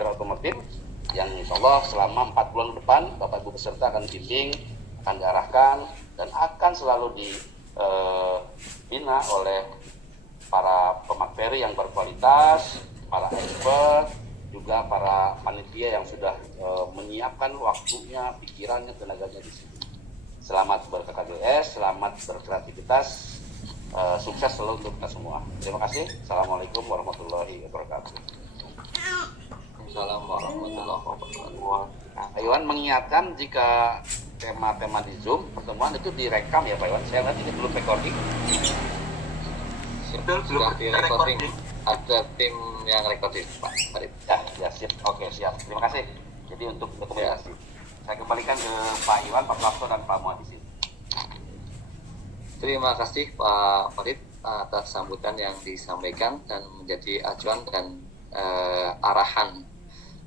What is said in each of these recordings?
Stiker Otomotif yang insya Allah selama 4 bulan depan Bapak Ibu peserta akan bimbing, akan diarahkan dan akan selalu dibina oleh para pemateri yang berkualitas, para expert, juga para panitia yang sudah menyiapkan waktunya, pikirannya, tenaganya di sini. Selamat ber-KKGS, selamat berkreativitas, sukses selalu untuk kita semua. Terima kasih. Assalamualaikum warahmatullahi wabarakatuh. Assalamualaikum warahmatullahi wabarakatuh. Pak Iwan mengingatkan jika tema-tema di Zoom pertemuan itu direkam ya Pak Iwan. Saya lihat ini belum recording. Sudah di recording. Ada tim yang recording Pak Farid. Ya siap. Oke siap. Terima kasih. Jadi untuk dokumentasi. Saya kembalikan ke Pak Iwan, Pak Prapto dan Pak Muhammad di sini. Terima kasih Pak Farid atas sambutan yang disampaikan dan menjadi acuan dan arahan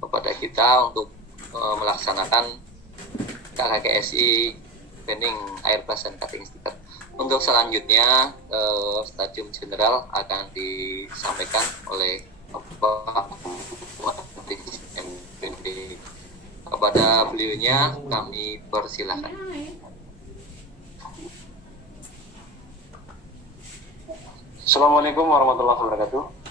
kepada kita untuk melaksanakan KKGSI Branding Airbrush dan Cutting Sticker. Untuk selanjutnya Stadium General akan disampaikan oleh Bapak MPD. Kepada beliaunya kami persilahkan. Assalamualaikum warahmatullahi wabarakatuh.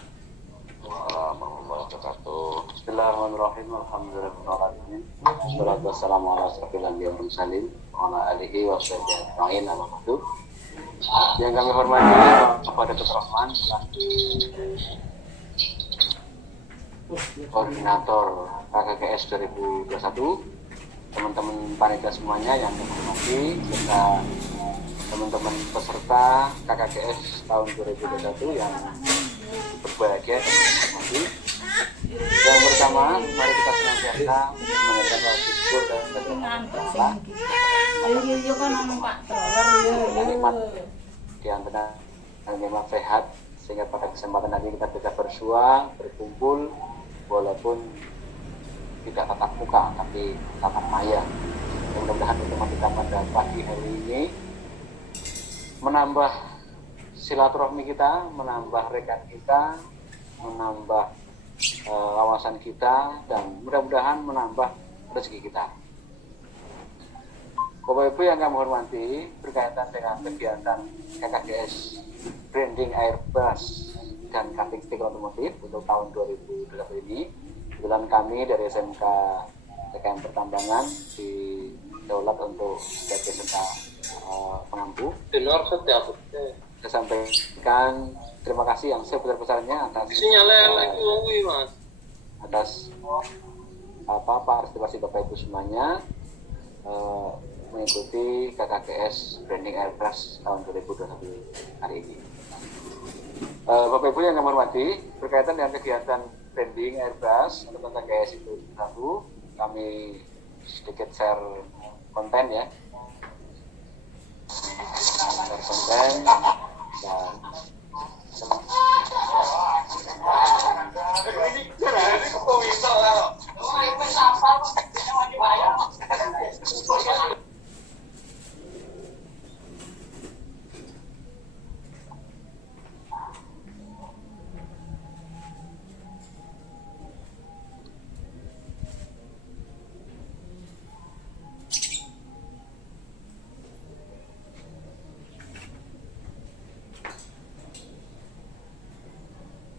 Warahmatullahi wabarakatuh. Bismillahirrahmanirrahim. Alhamdulillahirrahmanirrahim. Wassalatu wassalamu ala asrofil anbiya'i wal mursalin wa ala alihi wa sahbihi ajma'in. Amma ba'du. Yang kami hormati kepada Dr. Rahman, Koordinator KKGS 2021, teman-teman panitia semuanya yang kami hormati, serta teman-teman peserta KKGS tahun 2021 yang berbahagia dan berhormati. Yang pertama, mari kita senantiasa mengucapkan syukur dan berdoa nikmat di antara nikmat sehat, sehingga pada kesempatan nanti kita bisa bersua, berkumpul, walaupun tidak tatap muka tapi tatap maya. Mudah-mudahan pertemuan kita pada pagi hari ini menambah silaturahmi kita, menambah rekan kita, menambah wawasan kita, dan mudah-mudahan menambah rezeki kita. Bapak Ibu yang kami hormati, berkaitan dengan kegiatan KKGS Branding Airbrush dan Cutting Sticker Otomotif untuk tahun 2020 ini, kebetulan kami dari SMK TKM Pertambangan di Daulat untuk sebagai serta pengampu. Saya sampaikan terima kasih yang sebesar-besarnya atas partisipasi Bapak Ibu semuanya mengikuti KKGS Branding Airbrush tahun 2021 hari ini. Bapak Ibu yang kami hormati, berkaitan dengan kegiatan Branding Airbrush untuk KKGS itu kami sedikit share konten ya. Share konten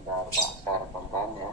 dan share konten ya.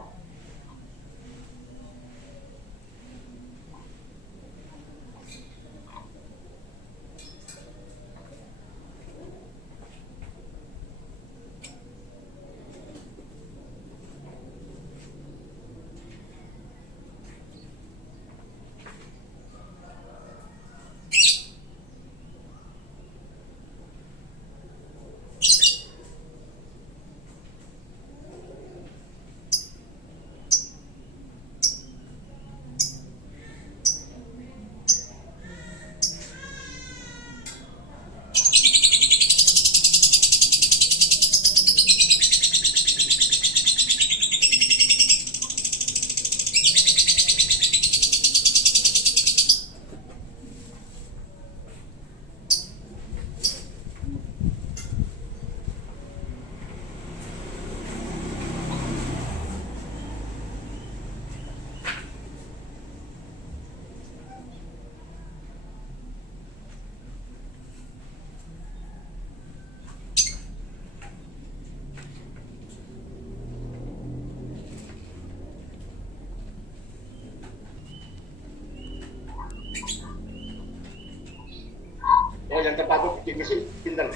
yang terpadu di misi pinter.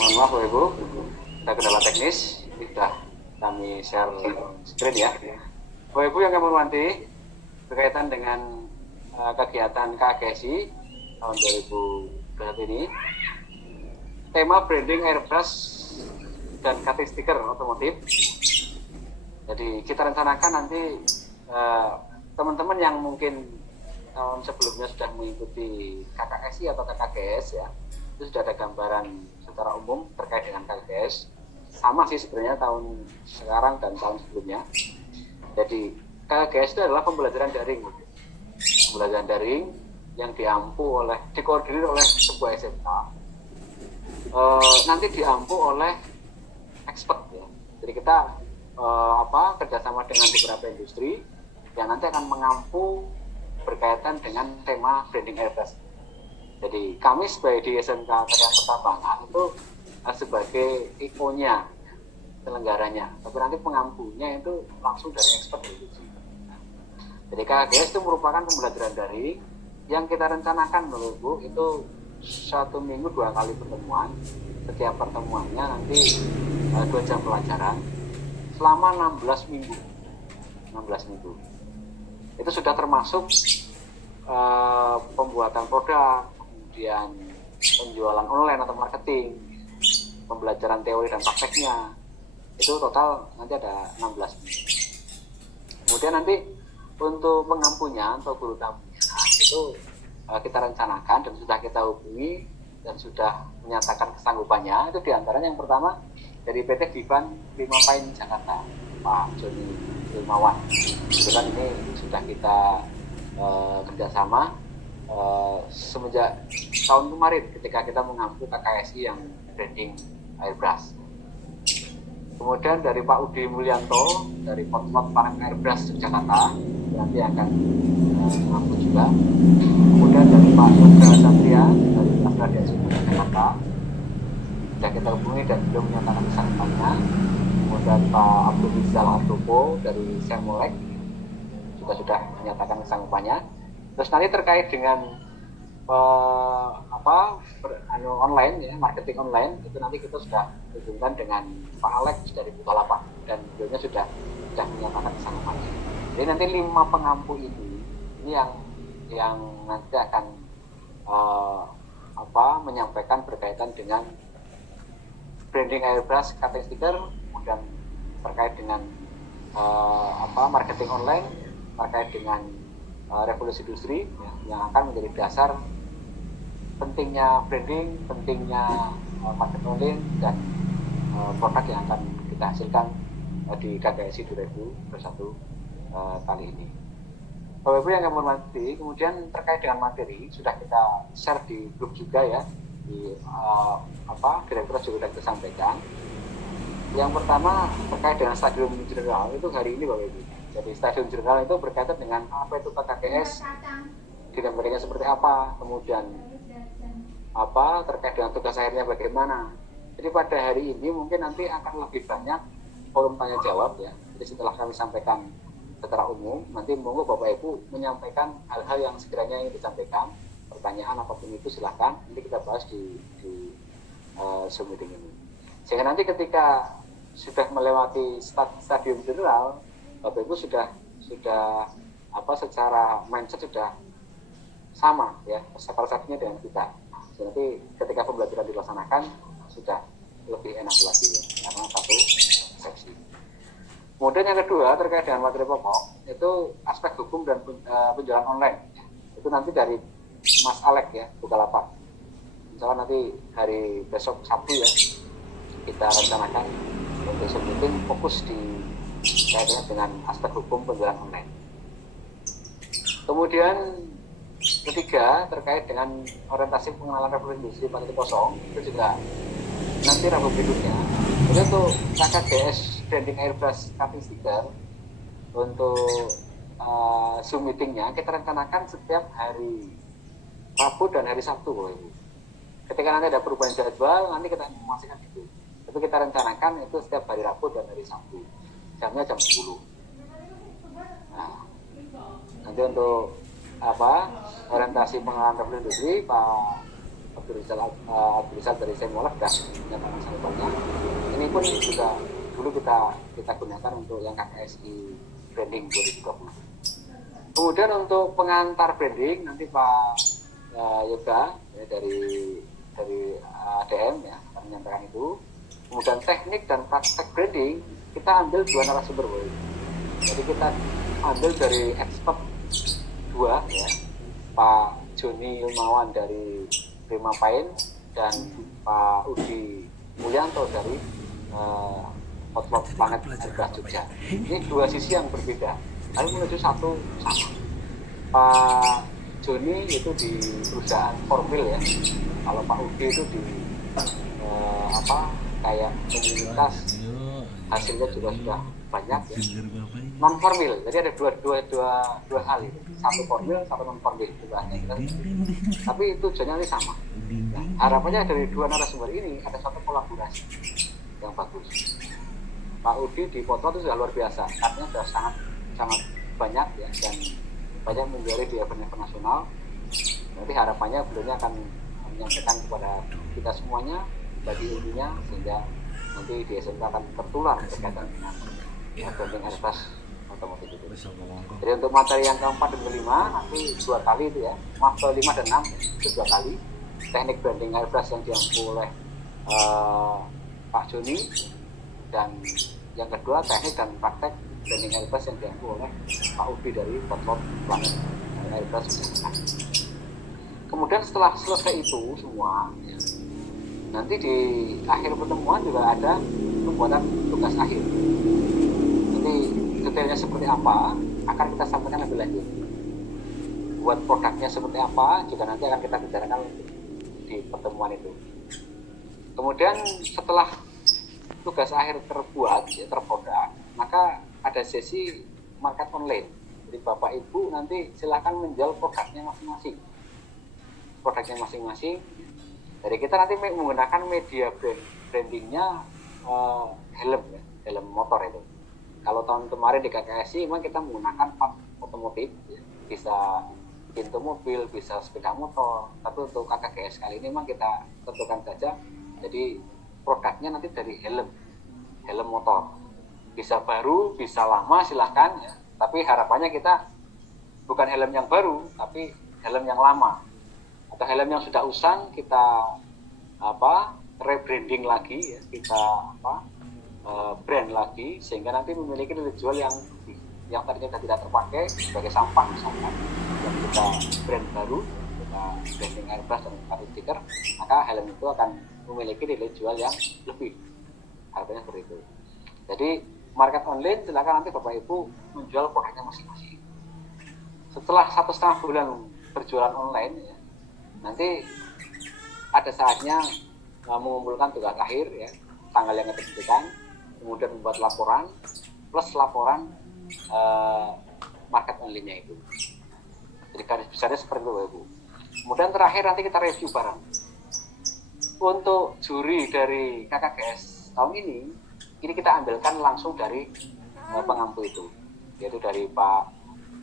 Mohon maaf Bapak Ibu, ada kendala teknis, sudah kami share screen ya. Bapak Ibu yang kami hormati, berkaitan dengan kegiatan KGSI tahun 2021 ini, tema branding airbrush dan cutting stiker otomotif. Jadi kita rencanakan nanti teman-teman yang mungkin tahun sebelumnya sudah mengikuti KKSI atau KKGS ya, itu sudah ada gambaran secara umum terkait dengan KKGS. Sama sih sebenarnya tahun sekarang dan tahun sebelumnya. Jadi KKGS itu adalah pembelajaran daring. Pembelajaran daring yang dikoordinir oleh sebuah SMK. Nanti diampu oleh expert ya. Jadi kita kerjasama dengan beberapa industri yang nanti akan mengampu berkaitan dengan tema branding airbrush. Jadi kami sebagai di SMK Teknik Pertambangan itu sebagai IO-nya, penyelenggaranya, tapi nanti pengampunya itu langsung dari expert industri. Jadi KGS itu merupakan pembelajaran daring yang kita rencanakan menurut Bu itu 1 minggu 2 kali pertemuan. Setiap pertemuannya nanti 2 jam pelajaran selama 16 minggu. Itu sudah termasuk pembuatan produk, kemudian penjualan online atau marketing, pembelajaran teori dan prakteknya. Itu total nanti ada 16 minggu. Kemudian nanti untuk pengampunya atau guru tamunya itu kita rencanakan dan sudah kita hubungi dan sudah menyatakan kesanggupannya. Itu diantaranya yang pertama dari PT Divan Limapain Jakarta, Pak Joni Ilmawan. Kebetulan ini sudah kita kerjasama semenjak tahun kemarin ketika kita mengampu KKSI yang branding airbrush. Kemudian dari Pak Udi Mulyanto dari Potlot Parang Airbrush Jakarta nanti akan mengampu juga. Kemudian dari Pak Yoga Satria dari Astra Jakarta sudah kita hubungi dan beliau menyatakan kesanggupannya. Kemudian Pak Abdul Rizal Artopo dari Semolek juga sudah menyatakan kesanggupannya. Terus nanti terkait dengan online ya, marketing online itu nanti kita sudah hubungkan dengan Pak Alex dari Bukalapak dan beliau sudah menyatakan kesanggupannya. Jadi nanti 5 pengampu ini yang nanti akan menyampaikan berkaitan dengan branding airbrush, cutting sticker, kemudian terkait dengan marketing online, terkait dengan revolusi industri ya, yang akan menjadi dasar pentingnya branding, pentingnya marketing online dan produk yang akan kita hasilkan di KGSI 2021 kali ini. Bapak Ibu yang kami hormati, kemudian terkait dengan materi sudah kita share di grup juga ya, di direktur juga kita sampaikan. Yang pertama terkait dengan stadium general itu hari ini Bapak Ibu. Jadi stadium general itu berkaitan dengan apa itu KKGS, dinamikanya seperti apa, kemudian terkait dengan tugas akhirnya bagaimana. Jadi pada hari ini mungkin nanti akan lebih banyak forum tanya jawab ya. Jadi setelah kami sampaikan secara umum. Nanti monggo Bapak Ibu menyampaikan hal-hal yang sekiranya ingin disampaikan, pertanyaan apapun itu silahkan, nanti kita bahas di Zoom meeting ini. Sehingga nanti ketika sudah melewati stadium general, Bapak Ibu sudah secara mindset sudah sama ya, persatunya dengan kita. Nanti ketika pembelajaran dilaksanakan sudah lebih enak lagi ya, karena satu seksi. Kemudian yang kedua terkait dengan materi pokok itu aspek hukum dan penjualan online. Itu nanti dari Mas Alek ya, Bukalapak. Misalnya nanti hari besok Sabtu ya, kita rencanakan untuk Zoom meeting fokus di kaitannya dengan aspek hukum penjualan online. Kemudian ketiga terkait dengan orientasi pengenalan revolusi industri 4.0 itu juga nanti Rabu berikutnya itu untuk KKGS branding airbrush cutting sticker untuk Zoom meetingnya kita rencanakan setiap hari Rabu dan hari Sabtu. Ketika nanti ada perubahan jadwal nanti kita informasikan itu. Tapi kita rencanakan itu setiap hari Rabu dan hari Sabtu. Jamnya jam 10. Nah, nanti untuk orientasi pengenalan revolusi industri Pak Abdul dari Semolak sudah menyatakan sampelnya. Ini pun juga dulu kita gunakan untuk yang KKSI branding 2020. Kemudian untuk pengantar branding nanti Pak Yoga ya, dari ADM ya akan menyampaikan itu. Kemudian teknik dan praktek branding kita ambil 2 narasumber. Jadi kita ambil dari expert 2 ya, Pak Joni Ilmawan dari Prima Pain dan Pak Udi Mulyanto dari Hotpot Planet Airbrush Jogja. Ini 2 sisi yang berbeda. Lalu menuju satu sama. Pak Joni itu di perusahaan formil ya. Kalau Pak Udi itu di kayak komunitas, hasilnya juga sudah banyak ya. Non formil. Jadi ada dua hal itu. Satu formil, satu non formil perubahannya. Tapi tujuannya ini sama. Nah, harapannya dari 2 narasumber ini ada satu kolaborasi yang bagus. Pak Udi di Potro itu sudah luar biasa, artinya sudah sangat banyak ya dan banyak menjuari di event-event nasional. Nanti harapannya beliau akan menyampaikan kepada kita semuanya bagi ilmunya sehingga nanti di SMK akan tertular berkaitan dengan branding airbrush otomotif itu. Jadi untuk materi yang keempat dan kelima nanti 2 kali itu ya, maaf ke-5 dan 6 itu 2 kali teknik branding airbrush yang diampu oleh Pak Joni, dan yang kedua teknik dan praktek branding airbrush yang diampu oleh Pak Udi dari Hotpot Planet Airbrush. Kemudian setelah selesai itu semua ya, nanti di akhir pertemuan juga ada pembuatan tugas akhir. Nanti detailnya seperti apa akan kita sampaikan lebih lanjut. Buat produknya seperti apa juga nanti akan kita bicarakan di pertemuan itu. Kemudian setelah tugas akhir terbuat ya, terproduk, maka ada sesi market online. Jadi Bapak Ibu nanti silakan menjual produknya masing-masing. Jadi kita nanti menggunakan media brandingnya helm ya, helm motor itu. Kalau tahun kemarin di KKSI memang kita menggunakan part otomotif ya, bisa pintu mobil, bisa sepeda motor. Tapi untuk KKGS kali ini memang kita tentukan saja. Jadi produknya nanti dari helm motor. Bisa baru, bisa lama silakan ya. Tapi harapannya kita bukan helm yang baru, tapi helm yang lama. Atau helm yang sudah usang kita rebranding lagi ya, kita brand lagi sehingga nanti memiliki nilai jual yang tadinya sudah tidak terpakai sebagai sampah misalkan, yang kita brand baru, kita branding airbrush dan cutting sticker, maka helm itu akan memiliki nilai jual yang lebih, harganya seperti itu. Jadi market online silakan nanti Bapak Ibu menjual produknya masing-masing. Setelah 1,5 bulan berjualan online ya, nanti ada saatnya mengumpulkan tugas akhir ya, tanggal yang ditentukan, kemudian membuat laporan plus laporan market online-nya itu. Jadi garis besarnya seperti itu Bu. Kemudian terakhir nanti kita review bareng. Untuk juri dari KKGS tahun ini kita ambilkan langsung dari pengampu itu. yaitu dari Pak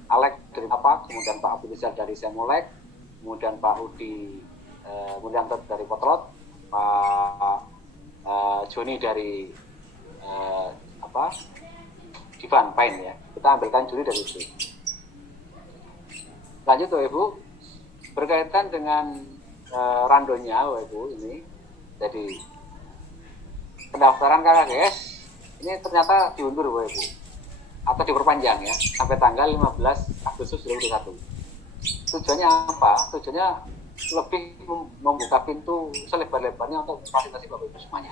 Alek dari apa, kemudian Pak Abdul Rizal dari Semolek, kemudian Pak Udi Mulyanto dari Potlot, Pak Joni dari Divan Pain ya. Kita ambilkan juri dari itu. Lanjut Bapak Ibu, berkaitan dengan randonya Bapak Ibu ini, jadi pendaftaran KKGS ini ternyata diundur Bapak Ibu atau diperpanjang ya sampai tanggal 15 Agustus 2021. Tujuannya apa? Tujuannya lebih membuka pintu selebar-lebarnya untuk fasilitasi Bapak Ibu semuanya.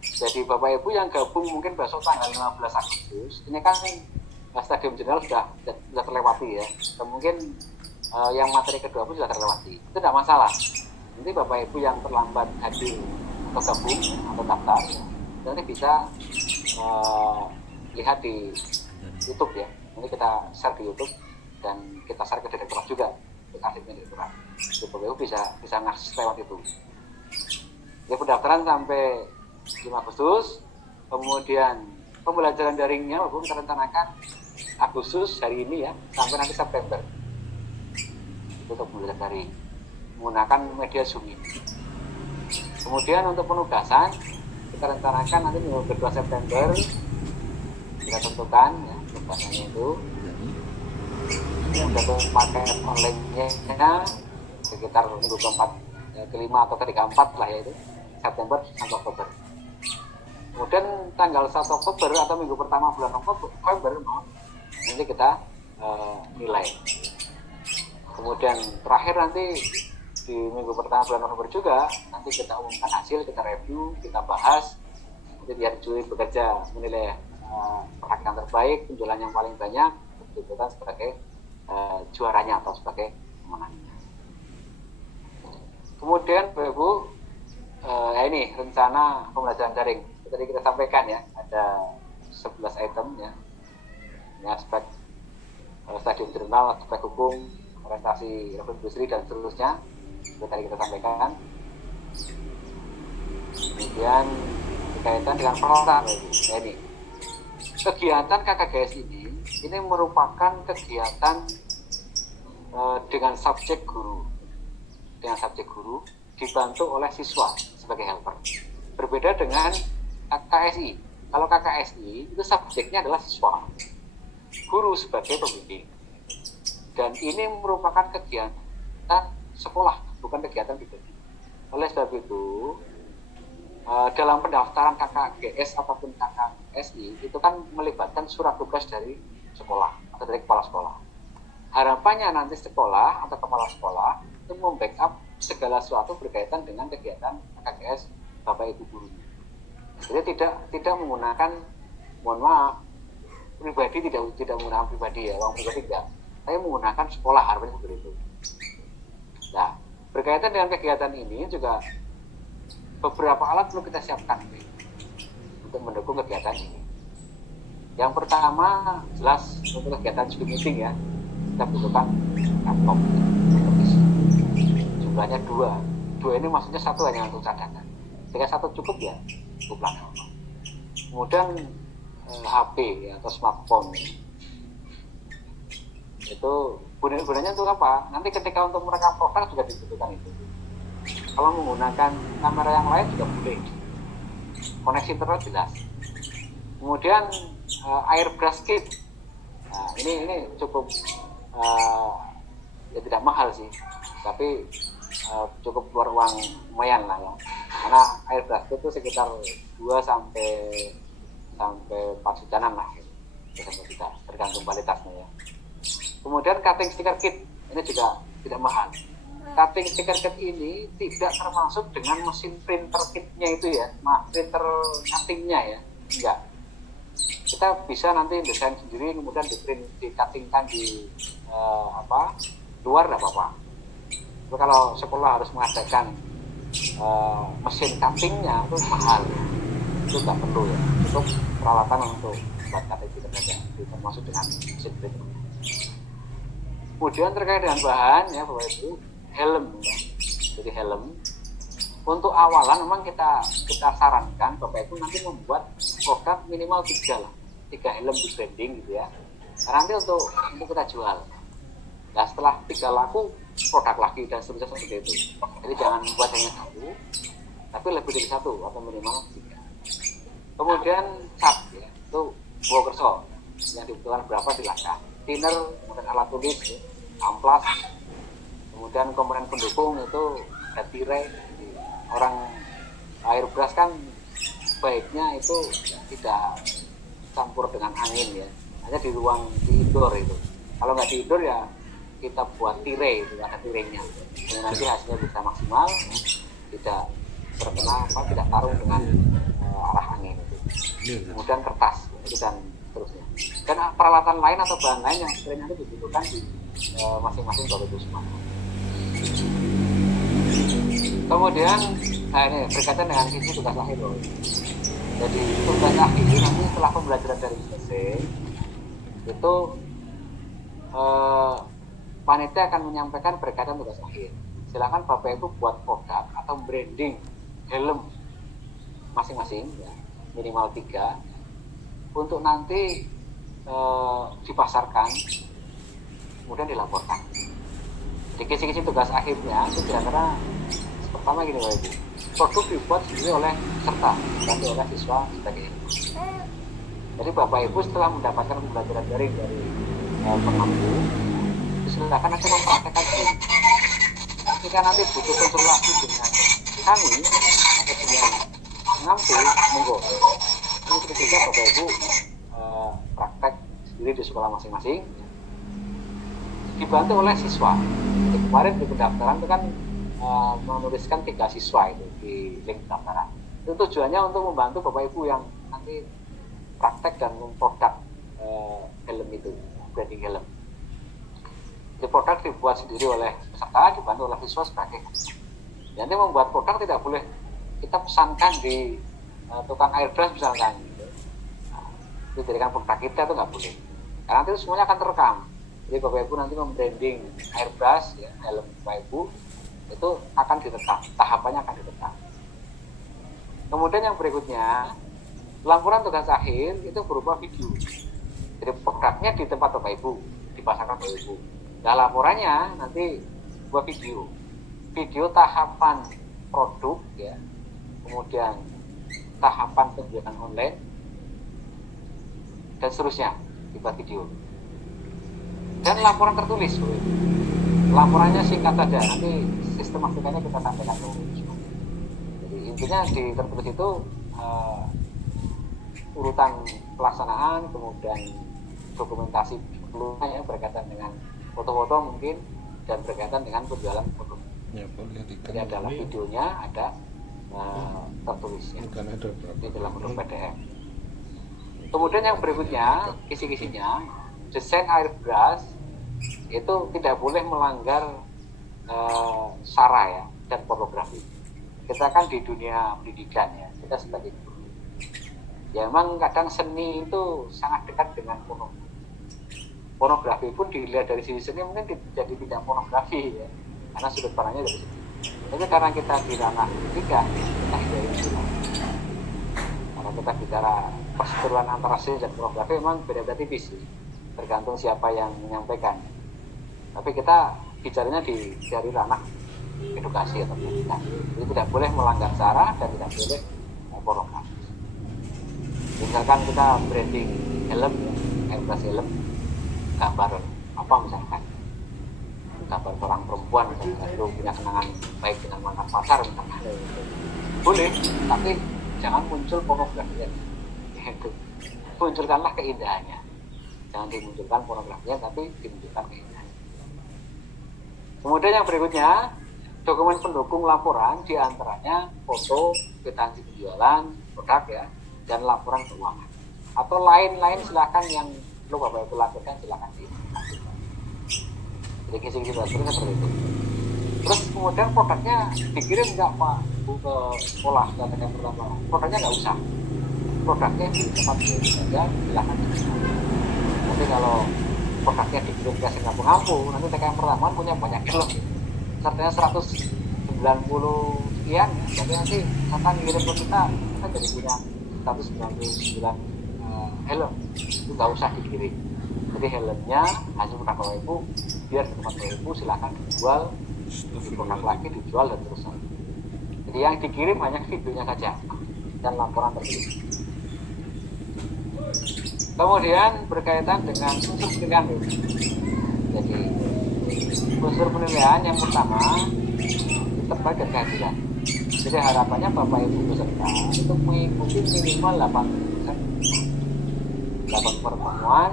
Jadi Bapak Ibu yang gabung mungkin besok tanggal 15 Agustus, ini kan Stadium Jenderal sudah terlewati ya. Dan mungkin yang materi kedua pun sudah terlewati. Itu tidak masalah. Nanti Bapak Ibu yang terlambat hadir atau gabung atau daftar, nanti bisa lihat di YouTube ya. Nanti kita share di YouTube dan kita share ke direktorat juga, ke arsipnya direktorat. Jadi Bapak Ibu bisa ngakses lewat itu. Ya, pendaftaran sampai 5 Agustus, kemudian pembelajaran daringnya Bapak Ibu kita rencanakan Agustus hari ini ya, sampai nanti September. Itu untuk pembelajaran daring menggunakan media Zoom ini. Kemudian untuk penugasan kita rencanakan nanti minggu kedua September kita tentukan ya penugasannya itu. Untuk pakai online-nya sekitar minggu keempat, kelima atau ke-4 lah ya, itu September sampai Oktober. Kemudian tanggal 1 Oktober atau minggu pertama bulan November nanti kita nilai. Kemudian terakhir nanti di minggu pertama bulan November juga nanti kita umumkan hasil, kita review, kita bahas. Nanti biar juri bekerja menilai perhatian terbaik, penjualan yang paling banyak, disebutkan sebagai juaranya atau sebagai pemenangnya. Kemudian Bapak Ibu, ini rencana pembelajaran daring. Tadi kita sampaikan ya, ada 11 item ya. Ini aspek stadium jurnal, aspek hukum, orientasi industri dan seterusnya. Itu tadi kita sampaikan. Kemudian berkaitan dengan peralatan ini. Kegiatan KKGS ini merupakan kegiatan dengan subjek guru. Dengan subjek guru dibantu oleh siswa sebagai helper. Berbeda dengan KKSI. Kalau KKSI itu subjeknya adalah siswa, guru sebagai pembimbing. Dan ini merupakan kegiatan sekolah, bukan kegiatan pribadi. Oleh sebab itu, dalam pendaftaran KKGS ataupun KKSI itu kan melibatkan surat tugas dari sekolah atau dari kepala sekolah. Harapannya nanti sekolah atau kepala sekolah itu membackup segala sesuatu berkaitan dengan kegiatan KKGS Bapak Ibu guru. Jadi tidak menggunakan, mohon maaf, pribadi tidak menggunakan pribadi ya, uang pribadi tidak. Saya menggunakan sekolah, harapannya seperti itu. Nah, berkaitan dengan kegiatan ini juga beberapa alat perlu kita siapkan untuk mendukung kegiatan ini. Yang pertama jelas untuk kegiatan Zoom meeting ya, kita butuhkan laptop. Jumlahnya 2 ini maksudnya satu hanya untuk cadangan. Jika satu cukup ya cukup lah. Kemudian HP ya, atau smartphone itu gunanya untuk apa? Nanti ketika untuk merekam produk juga dibutuhkan itu. Kalau menggunakan kamera yang lain juga boleh. Koneksi internet jelas. Kemudian airbrush kit. Nah, ini cukup ya tidak mahal sih, tapi cukup keluar uang lumayan lah ya. Karena airbrush kit itu sekitar 2 sampai 4 jutaan lah gitu. Tergantung kualitasnya ya. Kemudian cutting sticker kit ini juga tidak mahal. Cutting sticker kit ini tidak termasuk dengan mesin printer kitnya itu ya, printer cuttingnya ya, enggak. Kita bisa nanti desain sendiri kemudian di-cuttingkan di luar tidak apa-apa. Tapi kalau sekolah harus mengadakan mesin cuttingnya itu mahal, itu tidak perlu ya. Untuk peralatan untuk buat cutting sticker saja, itu termasuk dengan mesin printer. Kemudian terkait dengan bahan ya Bapak Ibu, helm ya. Jadi helm untuk awalan memang kita sarankan Bapak Ibu nanti membuat produk minimal 3 lah. 3 helm di branding gitu ya. Karena nanti untuk kita jual. Nah setelah 3 laku produk lagi dan seterusnya seperti itu. Jadi jangan buat hanya 1, tapi lebih dari 1 atau minimal 3. Kemudian cat ya, itu bawa kerso yang dibutuhkan berapa silahkan. Thinner, kemudian alat tulis, ya, amplas, kemudian komponen pendukung itu ada tirai. Orang airbrush kan baiknya itu tidak campur dengan angin ya, hanya di ruang di indoor itu. Kalau nggak di indoor ya kita buat tirai itu, ada tirainya. Jadi nanti hasilnya bisa maksimal, tidak terkena tidak tarung dengan arah angin itu. Kemudian kertas itu dan seterusnya. Dan peralatan lain atau bahan lain yang sekiranya itu dibutuhkan di masing-masing Bapak Ibu semua. Kemudian, ini berkaitan dengan isi tugas akhir loh. Jadi tugas akhir nanti setelah pembelajaran dari selesai itu panitia akan menyampaikan berkaitan tugas akhir. Silakan Bapak Ibu buat produk atau branding helm masing-masing ya, minimal 3 untuk nanti dipasarkan kemudian dilaporkan. Jadi kisi-kisi tugas akhirnya itu kira-kira pertama gini Bapak Ibu, produk dibuat sendiri oleh peserta dan oleh siswa sebagai ini. Jadi Bapak Ibu setelah mendapatkan pembelajaran daring dari pengampu, silakan nanti mempraktekkan ini. Jika nanti butuh konsultasi dengan kami atau dengan pengampu, monggo. Ini ketika Bapak Ibu praktek sendiri di sekolah masing-masing, dibantu oleh siswa. Jadi kemarin di pendaftaran itu kan menuliskan 3 siswa itu di link pendaftaran. Itu tujuannya untuk membantu Bapak Ibu yang nanti praktek dan memproduk helm itu, branding helm. Jadi produk dibuat sendiri oleh peserta, dibantu oleh siswa sebagai. Nanti membuat produk tidak boleh kita pesankan di tukang airbrush misalkan. Nah, itu jadikan produk kita itu nggak boleh. Karena nanti semuanya akan terekam. Jadi Bapak Ibu nanti membranding airbrush, ya, helm Bapak Ibu itu akan ditetap, tahapannya akan ditetap. Kemudian yang berikutnya, laporan tugas akhir itu berupa video. Jadi produknya di tempat Bapak Ibu, dipasarkan Bapak Ibu. Nah laporannya nanti buat video tahapan produk ya, kemudian tahapan penjualan online dan seterusnya dibuat video. Dan laporan tertulis, laporannya singkat saja, nanti sistematikanya kita sampaikan dulu. Jadi intinya di tertulis itu urutan pelaksanaan, kemudian dokumentasi perlunya ya, berkaitan dengan foto-foto mungkin dan berkaitan dengan penjualan produk. Ya, jadi adalah videonya, ada tertulisnya di dalam bentuk PDF. Kemudian yang berikutnya, kisi-kisinya, desain airbrush itu tidak boleh melanggar SARA ya dan pornografi. Kita kan di dunia pendidikan ya, kita sebagai guru. Ya memang kadang seni itu sangat dekat dengan pornografi. Pornografi pun dilihat dari sisi seni mungkin jadi tidak pornografi ya, karena sudut pandangnya dari sini. Tapi karena kita di ranah pendidikan, kita hindari itu. Kalau kita bicara perseteruan antara seni dan pornografi memang beda-beda tipis sih, tergantung siapa yang menyampaikan. Tapi kita bicaranya dari ranah edukasi atau pendidikan. Jadi tidak boleh melanggar SARA dan tidak boleh pornografi. Misalkan kita branding helm, airbrush helm, gambar apa misalkan, gambar seorang perempuan misalkan, itu punya kenangan baik dengan mangkat pasar misalkan, boleh, tapi jangan muncul pornografinya. Itu munculkanlah keindahannya, jangan dimunculkan pornografinya, tapi dimunculkan keindahannya. Kemudian yang berikutnya, dokumen pendukung laporan diantaranya foto, kwitansi penjualan produk ya, dan laporan keuangan atau lain-lain silakan yang lo Bapak Ibu lakukan silakan diimplementasikan. Jadi kisi-kisi dasarnya seperti itu. Terus kemudian produknya dikirim nggak Pak Bu ke sekolah dan yang pertama produknya nggak usah, produknya di tempat beliau saja silakan dikirim. Tapi kalau produknya dikirim ke Singapura Ngampung, nanti TKM pertama punya banyak kilo, sertanya 190 sekian ya, jadi nanti akan ngirim ke kita jadi punya 199 helm itu nggak usah dikirim. Jadi helmnya hasil produk Bapak Ibu biar di tempat Bapak Ibu silakan dijual, diproduk lagi, dijual dan terus. Jadi yang dikirim hanya videonya saja dan laporan tertulis. Kemudian berkaitan dengan unsur penilaian. Jadi unsur penilaian yang pertama terkait dengan kehadiran. Jadi harapannya Bapak Ibu peserta itu mengikuti minimal 8 pertemuan.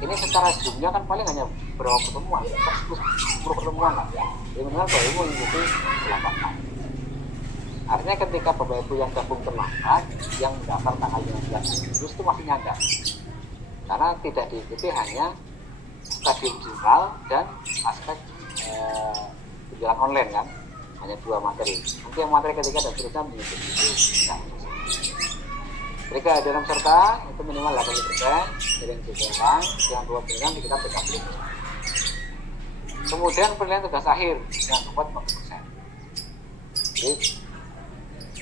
Ini secara Zoom-nya kan paling hanya berapa pertemuan, 10 pertemuan lah. Jadi minimal Bapak Ibu mengikuti 8 kali. Artinya ketika Bapak Ibu yang gabung terlambat, yang mendaftar tanggal 15 Agustus itu masih nyandar. Karena tidak diikuti hanya stadium digital dan aspek penjualan online kan, hanya 2 materi. Nanti yang materi ketiga dan seterusnya mengikuti itu. Jika dalam serta itu minimal 80% dari yang diperlukan, yang 20% kita PKB. Kemudian penilaian tugas akhir yang dapat 40%. Jadi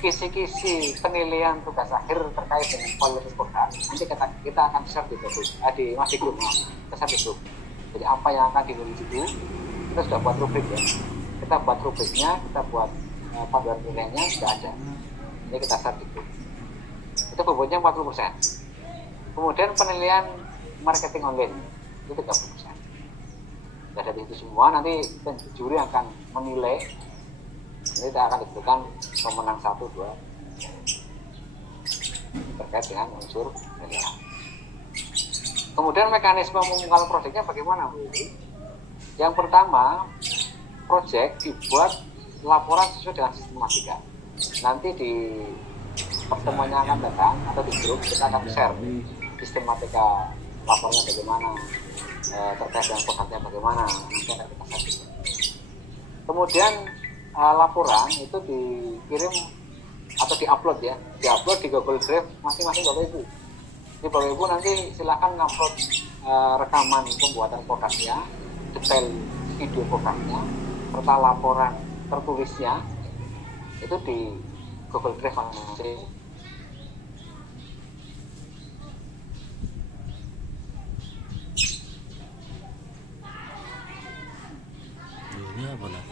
kisi-kisi penilaian tugas akhir terkait dengan kualitas produk nanti kita akan share di grup, kita share di grup. Jadi apa yang akan ditulis itu kita sudah buat rubrik ya. Kita buat rubriknya, kita buat panduan nilainya sudah ada. Ini kita share di grup. Itu bobotnya 40%. Kemudian penilaian marketing online itu 30%. Nah, dari itu semua nanti juri akan menilai. Ini kita akan ditentukan pemenang 1, 2 terkait dengan unsur penilaian. Kemudian mekanisme mengumumkan proyeknya bagaimana, Bu? Yang pertama, proyek dibuat laporan sesuai dengan sistematika. Nanti di pertemuan yang akan datang atau di grup kita akan share sistematika laporannya bagaimana, terkait dengan produknya bagaimana, nanti akan kita share. Kemudian laporan itu dikirim atau diupload ya, diupload di Google Drive masing-masing Bapak Ibu. Jadi Bapak Ibu nanti silakan ngupload rekaman pembuatan produknya, detail video produknya, serta laporan tertulisnya itu di Google Drive masing-masing. Ini apa lah?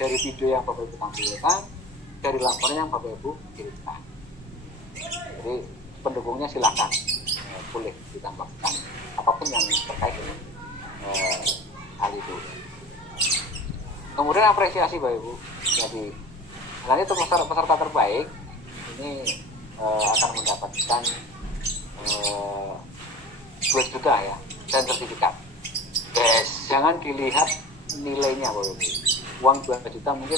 Dari video yang Bapak Ibu tampilkan, dari laporan yang Bapak Ibu kirimkan. Jadi pendukungnya silakan boleh ditambahkan apapun yang terkait dengan hal itu. Kemudian apresiasi Bapak Ibu. Jadi nanti untuk peserta terbaik ini akan mendapatkan 2 juta ya dan sertifikat. Yes, jangan dilihat nilainya Bapak Ibu. Uang 2 juta mungkin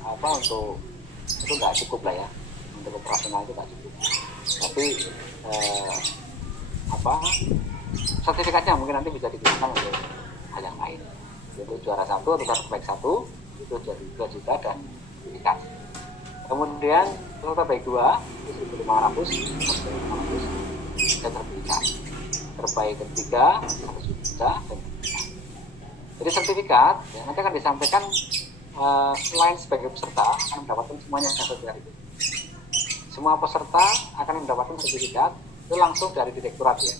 untuk itu nggak cukup lah ya, untuk operasional itu nggak cukup. Tapi sertifikatnya mungkin nanti bisa digunakan untuk hal yang lain. Yaitu juara 1 atau terbaik 1 itu jadi 2 juta dan sertifikat. Kemudian terbaik 2 itu 1.500 dan sertifikat. Terbaik ketiga 1 juta dan sertifikat. Jadi sertifikat ya, nanti akan disampaikan selain sebagai peserta akan mendapatkan semuanya sertifikat itu. Semua peserta akan mendapatkan sertifikat itu langsung dari direktorat ya.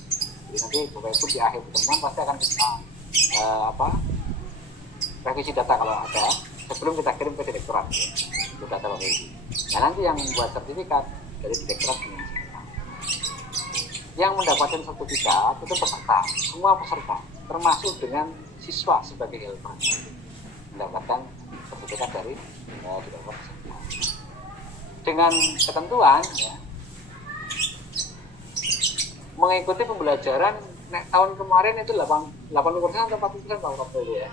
Jadi nanti Bapak Ibu di akhir pertemuan pasti akan kita revisi data kalau ada sebelum kita kirim ke direktorat ya, untuk data Bapak Ibu. Nah nanti yang membuat sertifikat dari direktorat ini. Yang mendapatkan sertifikat itu peserta, semua peserta, termasuk dengan siswa sebagai helper. mendapatkan sertifikat dari developer peserta. Dengan ketentuan ya, mengikuti pembelajaran tahun kemarin itu 80% atau 40% Pak waktu itu ya.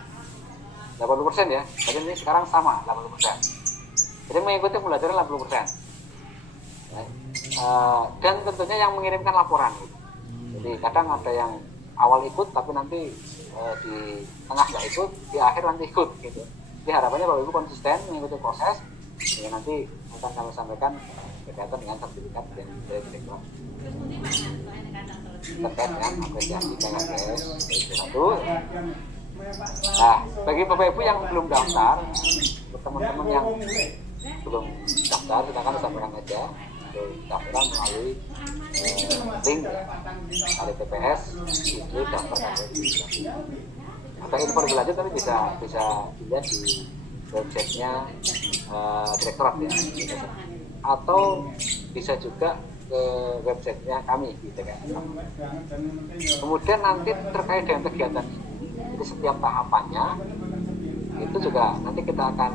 80% ya. Jadi ini sekarang sama 80%. Jadi mengikuti pembelajaran 80%. Ya. Dan tentunya yang mengirimkan laporan. Gitu. Jadi kadang ada yang awal ikut tapi nanti di tengah nggak ikut, di akhir nanti ikut gitu. Jadi harapannya Bapak Ibu konsisten mengikuti proses, sehingga nanti akan kami sampaikan berkaitan dengan sertifikat dan dari direktorat terkait dengan apresiasi KKGS 1. Nah, bagi Bapak Ibu yang belum daftar, untuk teman-teman yang belum daftar, kita akan sampaikan aja daftaran melalui link dari TPS itu daftar KKGS. Atau info lebih lanjut tapi bisa dilihat di websitenya direktorat ya, atau bisa juga ke websitenya kami di TKS. Kemudian nanti terkait dengan kegiatan ini, jadi setiap tahapannya itu juga nanti kita akan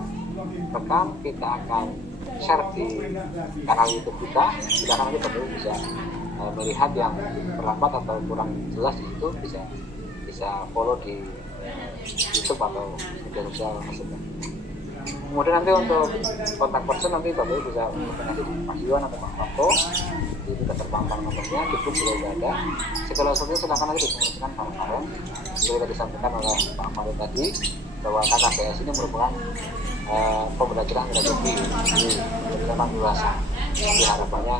rekam, kita akan share di kanal YouTube kita. Silakan nanti Bapak bisa melihat yang terlambat atau kurang jelas itu bisa follow di YouTube atau media sosial tersebut. Kemudian nanti untuk kontak person nanti Bapak bisa komunikasi dengan Pak Iwan atau Pak Prato, itu sudah terpampang nomornya, di grup juga ada. Segala sesuatunya silakan nanti dikomunikasikan sama kalian. Seperti tadi disampaikan oleh Pak Farid tadi bahwa KKGS ini merupakan pembelajaran graduasi, jadi pembelajaran dewasa. Jadi harapannya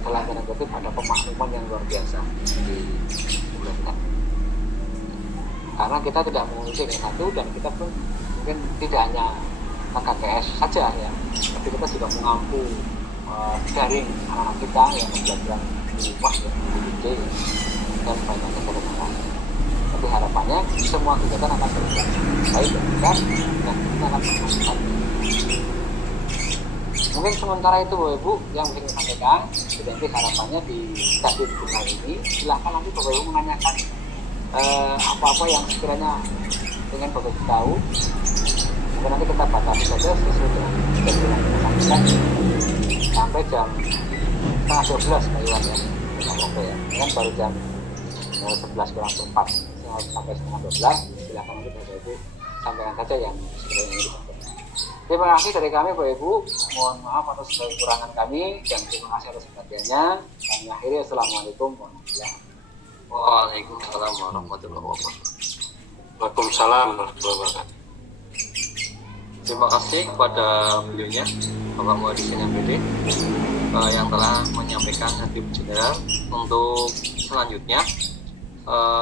dalam tanda kutip ada pemakluman yang luar biasa di pembelajaran. Karena kita tidak mengurusi satu dan kita pun mungkin tidak hanya KKGS saja ya, tapi kita juga mengampu daring anak-anak kita yang pembelajaran di rumah ya, di DJ dan banyak kegiatan. Tapi harapannya semua kegiatan akan berjalan baik dan kita akan menghasilkan. Mungkin sementara itu Bapak Ibu yang ingin sampaikan. Jadi harapannya di stadium final ini silahkan nanti Bapak Ibu menanyakan apa-apa yang sekiranya ingin Bapak Ibu tahu. Mungkin nanti kita batasi saja sesuai dengan jadwal yang kita sampaikan sampai jam setengah 12 Pak Iwan ya, ya. Kan baru jam 11 kurang 4 sampai setengah 12. Silakan nanti Bapak Ibu sampaikan saja yang sekiranya ingin disampaikan. Terima kasih dari kami Bapak Ibu. Mohon maaf atas kekurangan kami dan terima kasih atas perhatiannya. Kami akhiri. Assalamualaikum warahmatullahi wabarakatuh. Waalaikumsalam warahmatullahi wabarakatuh. Waalaikumsalam warahmatullahi wabarakatuh. Terima kasih kepada beliaunya Bapak Muhaddisin MPD yang telah menyampaikan hadir general. Untuk selanjutnya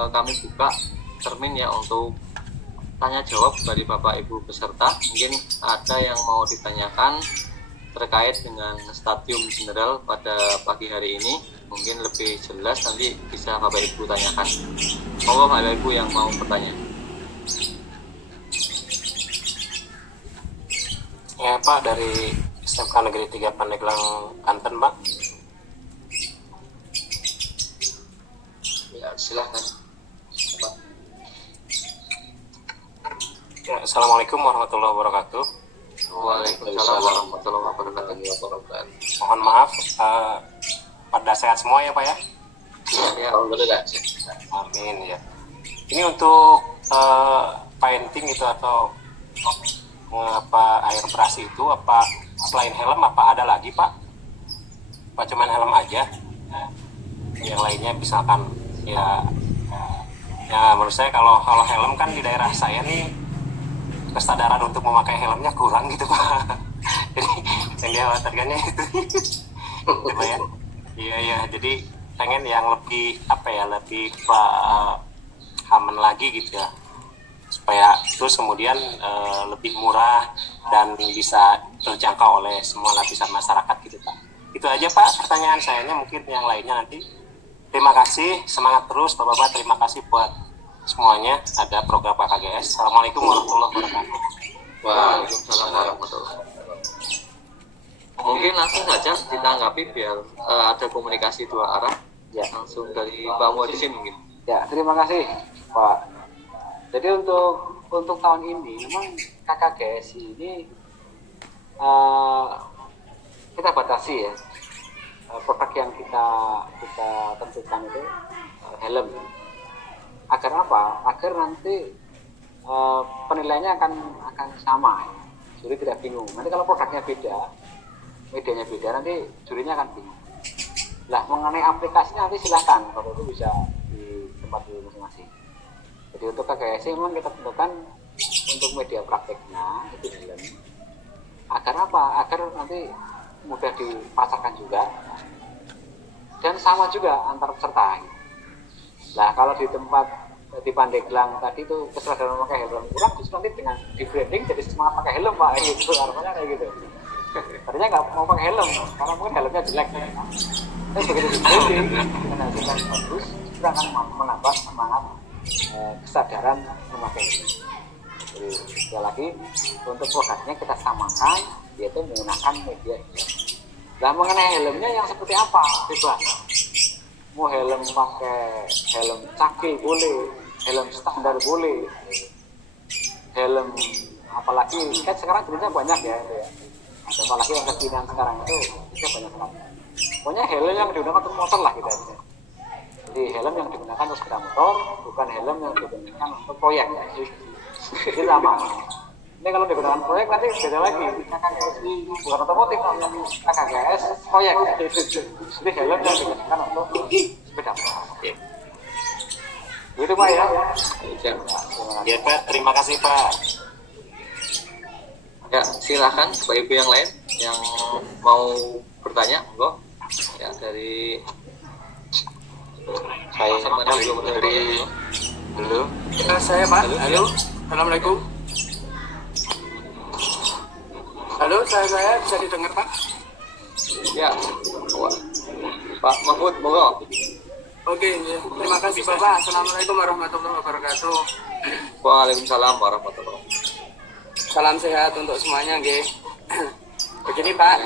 kami buka termin ya untuk tanya jawab dari Bapak Ibu peserta. Mungkin ada yang mau ditanyakan terkait dengan stadium general pada pagi hari ini, mungkin lebih jelas nanti bisa Bapak Ibu tanyakan. Monggo Bapak Ibu yang mau bertanya. Ya Pak, dari SMK Negeri 3 Pandeglang, Banten Pak. Ya, silahkan Pak. Ya, Assalamualaikum warahmatullahi wabarakatuh. Waalaikumsalam warahmatullahi wabarakatuh. Mohon maaf, pada sehat semua ya Pak ya. Ya, alhamdulillah. Amin ya. Ini untuk painting itu atau air brush itu apa selain helm apa ada lagi Pak? Apa cuman helm aja? Yang lainnya misalkan ya menurut saya kalau helm kan di daerah saya nih kesadaran untuk memakai helmnya kurang gitu Pak. Jadi yang dikhawatirkannya itu coba ya. Iya jadi pengen yang lebih lebih aman lagi gitu ya, supaya terus kemudian lebih murah dan bisa terjangkau oleh semua lapisan masyarakat gitu Pak. Itu aja Pak pertanyaan sayanya, mungkin yang lainnya nanti. Terima kasih, semangat terus Bapak-Bapak, terima kasih buat semuanya. Ada program KKGS. Assalamualaikum warahmatullahi wabarakatuh. Waalaikumsalam warahmatullahi wabarakatuh. Mungkin langsung saja ditanggapi biar ada komunikasi dua arah. Ya. Langsung dari Pak Muhaddisin mungkin. Ya, terima kasih Pak. Jadi untuk untuk tahun ini memang KKGSI ini kita batasi ya, produk yang kita tentukan itu helm. Agar apa? Agar nanti penilaiannya akan sama, juri tidak bingung. Nanti kalau produknya beda, medianya beda, nanti jurinya akan bingung. Lah mengenai aplikasinya nanti silahkan, Bapak Ibu bisa di tempat dulu masing-masing. Jadi untuk KKSI memang kita tentukan untuk media prakteknya itu helm. Agar apa? Agar nanti mudah dipasarkan juga dan sama juga antar peserta. Lah kalau di tempat di Pandeglang tadi itu kesadaran memakai helm kurang, justru nanti dengan di branding jadi semangat pakai helm Pak, gitu artinya kayak gitu. Tadinya nggak mau pakai helm karena mungkin helmnya jelek. Tapi begitu di branding dengan hasil yang bagus, kita akan menambah semangat kesadaran memakai helm. Jadi sekali lagi untuk produknya kita samakan, yaitu menggunakan media helm. Nah mengenai helmnya yang seperti apa? Bebas. Mau helm pakai helm cakil boleh, helm standar boleh, helm apalagi kan sekarang jenisnya banyak ya, ada apalagi yang kekinian sekarang itu banyak banget. Pokoknya helm yang digunakan untuk motor lah kita. Jadi helm yang digunakan untuk sepeda motor, bukan helm yang digunakan untuk proyek. Jadi sama. Ini kalau digunakan proyek nanti beda lagi. KKGSI bukan otomotif, KKGS proyek. Jadi helm yang digunakan untuk sepeda motor. Gitu Pak ya. Ya Pak, terima kasih Pak. Ya, silakan Bapak Ibu yang lain yang mau bertanya, monggo. Ya, dari Saya dari halo. Saya Pak. Halo. Assalamualaikum. Halo, saya bisa didengar Pak? ya, Pak Mahfud, monggo. Oke, terima kasih Bapak. Assalamualaikum warahmatullahi wabarakatuh. Waalaikumsalam warahmatullahi wabarakatuh. Salam sehat untuk semuanya, nggih. Begini Pak,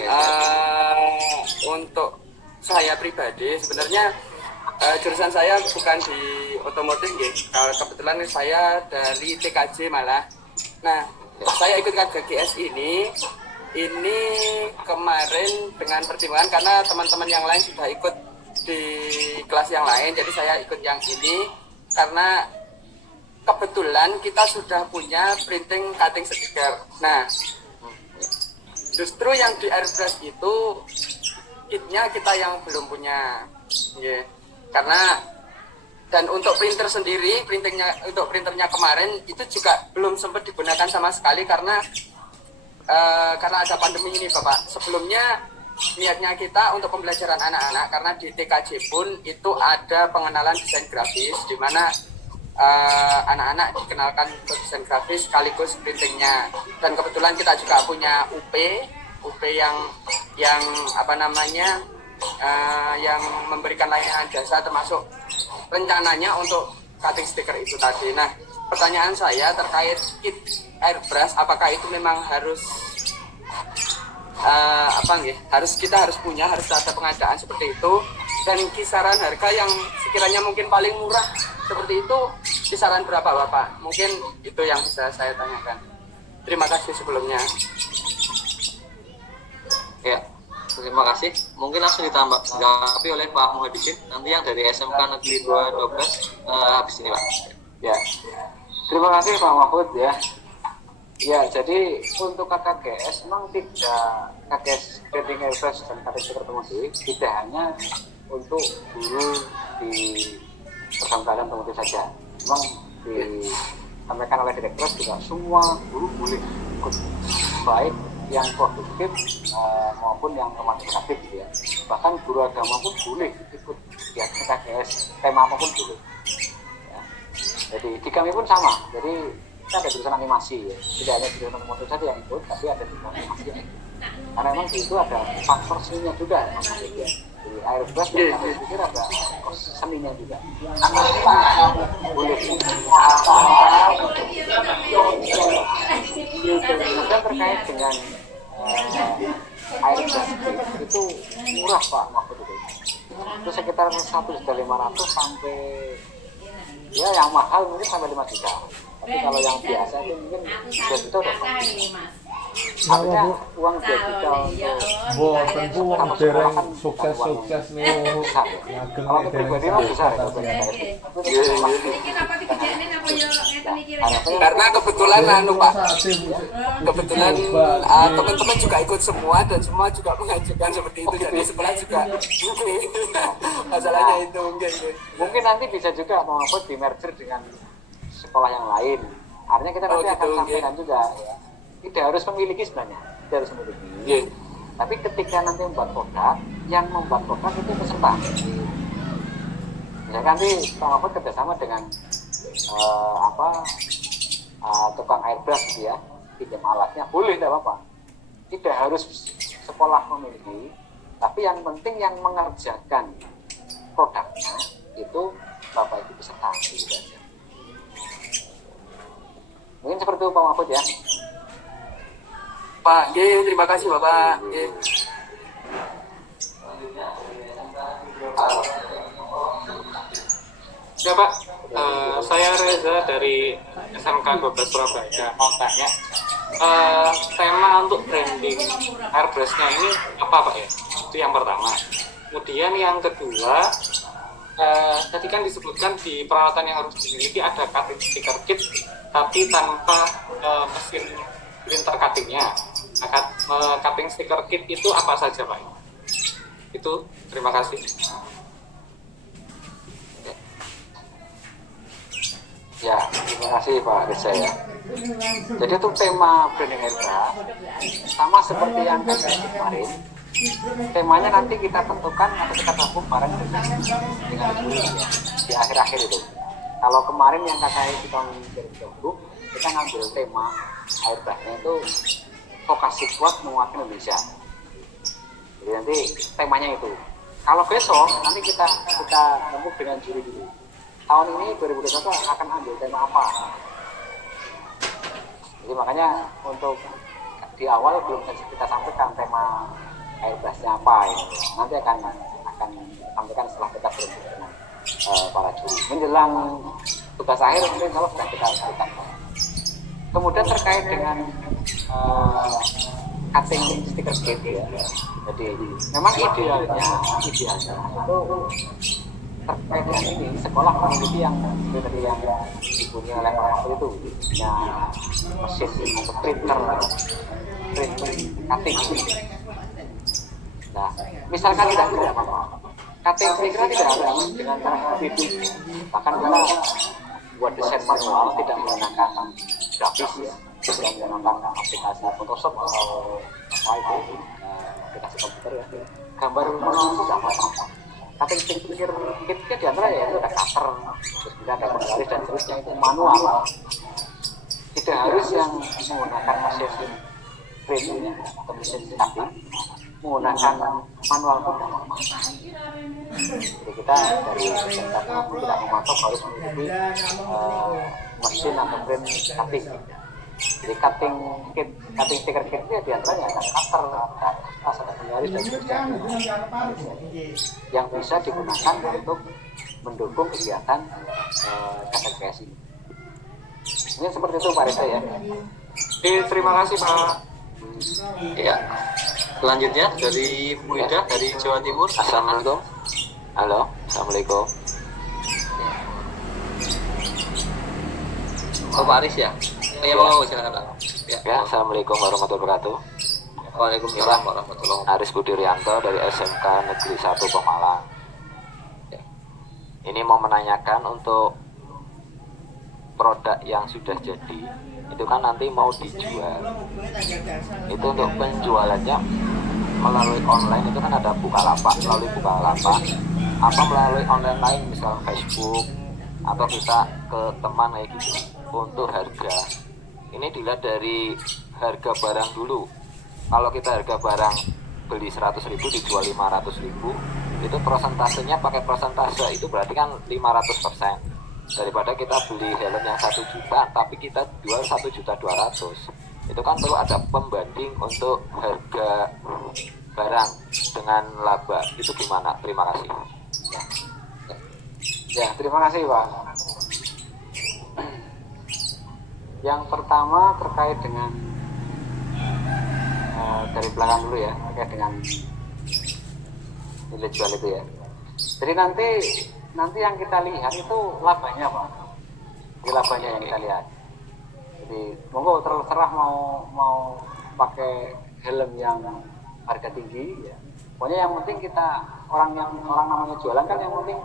untuk saya pribadi sebenarnya jurusan saya bukan di otomotif, nggih. Kebetulan saya dari TKJ malah. Nah, saya ikut KKGS ini kemarin dengan pertimbangan karena teman-teman yang lain sudah ikut di kelas yang lain, jadi saya ikut yang ini karena kebetulan kita sudah punya printing cutting stiker. Nah, justru yang di airbrush itu kitnya kita yang belum punya, yeah. Karena dan untuk printer sendiri, untuk printernya kemarin itu juga belum sempat digunakan sama sekali karena ada pandemi ini Bapak. Sebelumnya niatnya kita untuk pembelajaran anak-anak karena di TKJ pun itu ada pengenalan desain grafis di mana anak-anak dikenalkan untuk desain grafis sekaligus printingnya. Dan kebetulan kita juga punya UP yang apa namanya yang memberikan layanan jasa termasuk rencananya untuk cutting stiker itu tadi. Nah, pertanyaan saya terkait kit airbrush, apakah itu memang harus kita harus punya, harus ada pengadaan seperti itu, dan kisaran harga yang sekiranya mungkin paling murah seperti itu kisaran berapa Bapak? Mungkin itu yang bisa saya tanyakan. Terima kasih sebelumnya. Ya, terima kasih. Mungkin langsung ditanggapi oleh Pak Muhadisin nanti yang dari SMK Negeri 212 habis ini Pak. Ya, terima kasih Pak Mahfud ya. Ya, jadi untuk KKGS memang tidak KKGS Branding Airbrush dan cutting stiker otomotif tidak hanya untuk guru di program keahlian otomotif saja. Memang disampaikan oleh direktur juga semua guru boleh ikut, baik yang produktif maupun yang normatif gitu ya. Bahkan guru agama pun boleh ikut ya KKGS, tema apapun boleh. Ya. Jadi di kami pun sama. Jadi kita ada jurusan animasi ya. Tidak hanya jurusan otomotif saja yang ikut, tapi ada jurusan animasi yang ikut. Karena memang di itu ada faktor seninya juga ya. Di airbrush dan kami pikir ada seninya juga. Boleh. Kemudian terkait dengan airbrush itu murah Pak Mahfud itu sekitar 1.500.000 sampai ya yang mahal mungkin sampai 5 juta. Tapi kalau yang biasa itu mungkin 2 juta udah artinya uang 2 juta untuk Boten ku wong dereng sukses-sukses niku besar ya. ngagem Kalau untuk pribadi memang besar ya. Karena kebetulan anu Pak, kebetulan teman-teman juga ikut semua dan semua juga mengajukan seperti itu, jadi sebelah juga masalahnya itu Mungkin nanti bisa juga membuat di merger dengan sekolah yang lain. Artinya kita nanti akan sampaikan juga ya. Tidak harus memiliki sebenarnya, tidak harus memiliki. Tapi ketika nanti membuat produk, yang membuat produk itu peserta. Misalkan nanti Pak Mahfud kerjasama dengan tukang airbrush gitu ya, pinjam alatnya boleh, tidak apa-apa. Tidak harus sekolah memiliki, tapi yang penting yang mengerjakan produknya itu Bapak Ibu peserta. Gitu aja. Mungkin seperti itu Pak Mahfud ya. Pak, terima kasih Bapak. Ya Pak, saya Reza dari SMK 12 Surabaya mau tanya tema untuk branding airbrush-nya ini apa Pak ya? Itu yang pertama. Kemudian yang kedua, tadi kan disebutkan di peralatan yang harus dimiliki ada cutting sticker kit, tapi tanpa mesin printer cuttingnya. Cutting sticker kit itu apa saja Pak? Itu terima kasih. Ya, terima kasih Pak Reza ya. Jadi untuk tema branding airbrush sama seperti yang kemarin. Temanya nanti kita tentukan atau kita gabung bareng dengan guru ya, di akhir-akhir itu. Kalau kemarin yang KKI di tahun 2020 kita ngambil tema airbrushnya itu vokasi kuat menguatkan Indonesia. Jadi nanti temanya itu. Kalau besok nanti kita gabung dengan juri dulu. Tahun ini 2021 akan ambil tema apa? Jadi makanya untuk di awal belum kita sampaikan tema airbrushnya apa ya. Nanti akan sampaikan setelah kita bertemu dengan para juri. Menjelang tugas akhir mungkin kalau sudah kita sampaikan. Kemudian terkait dengan cutting stiker kit ya. Jadi memang idealnya itu terkait dengan ini sekolah memiliki yang seperti yang dipunyai oleh Pak Mahfud itu punya mesin untuk printer cutting. Nah, misalkan tidak apa-apa, cutting stiker tidak harus dengan cara video, bahkan kita buat desain manual tidak menggunakan grafis ya, tidak menggunakan aplikasi Photoshop atau apa itu aplikasi komputer ya, gambar manual itu tidak apa-apa. Cutting stiker kita di antara ya itu ada cutter, terus kita ada penggaris dan seterusnya itu manual. Tidak harus yang menggunakan mesin print ya, atau mesin cutting, menggunakan manual pun tidak apa-apa. Jadi kita dari SMK tidak mematok harus memiliki mesin atau print cutting. Jadi cutting stiker kit itu diantaranya ada cutter, ada penggaris dan sebagainya yang bisa digunakan untuk mendukung kegiatan KKGS ini. Ini seperti itu Pak Reza ya. Terima kasih Pak. Ya. Selanjutnya dari Bu Ida dari Jawa Timur. Assalamualaikum. Halo, assalamualaikum. Oh, Pak Aris ya. Saya mau silakan Pak. Ya, assalamualaikum warahmatullahi wabarakatuh. Waalaikumsalam warahmatullahi wabarakatuh. Aris Budi Rianto dari SMK Negeri 1 Pemalang. Ini mau menanyakan untuk produk yang sudah jadi, itu kan nanti mau dijual. Itu untuk penjualannya melalui online itu kan ada Bukalapak, melalui Bukalapak. Apa melalui online lain, misal Facebook atau kita ke teman kayak gitu. Untuk harga, ini dilihat dari harga barang dulu. Kalau kita harga barang beli 100.000 dijual 500.000, itu persentasenya pakai persentase itu berarti kan 500%. Daripada kita beli helm yang 1 juta tapi kita jual 1.200.000, itu kan perlu ada pembanding untuk harga barang dengan laba. Itu gimana? Terima kasih. Ya, terima kasih Pak. Yang pertama terkait dengan dari belakang dulu ya, terkait dengan nilai jual itu ya. Jadi nanti yang kita lihat itu labanya Pak. Ini labanya yang kita lihat. Jadi monggo terserah mau pakai helm yang harga tinggi ya. Pokoknya yang penting kita orang namanya jualan kan yang penting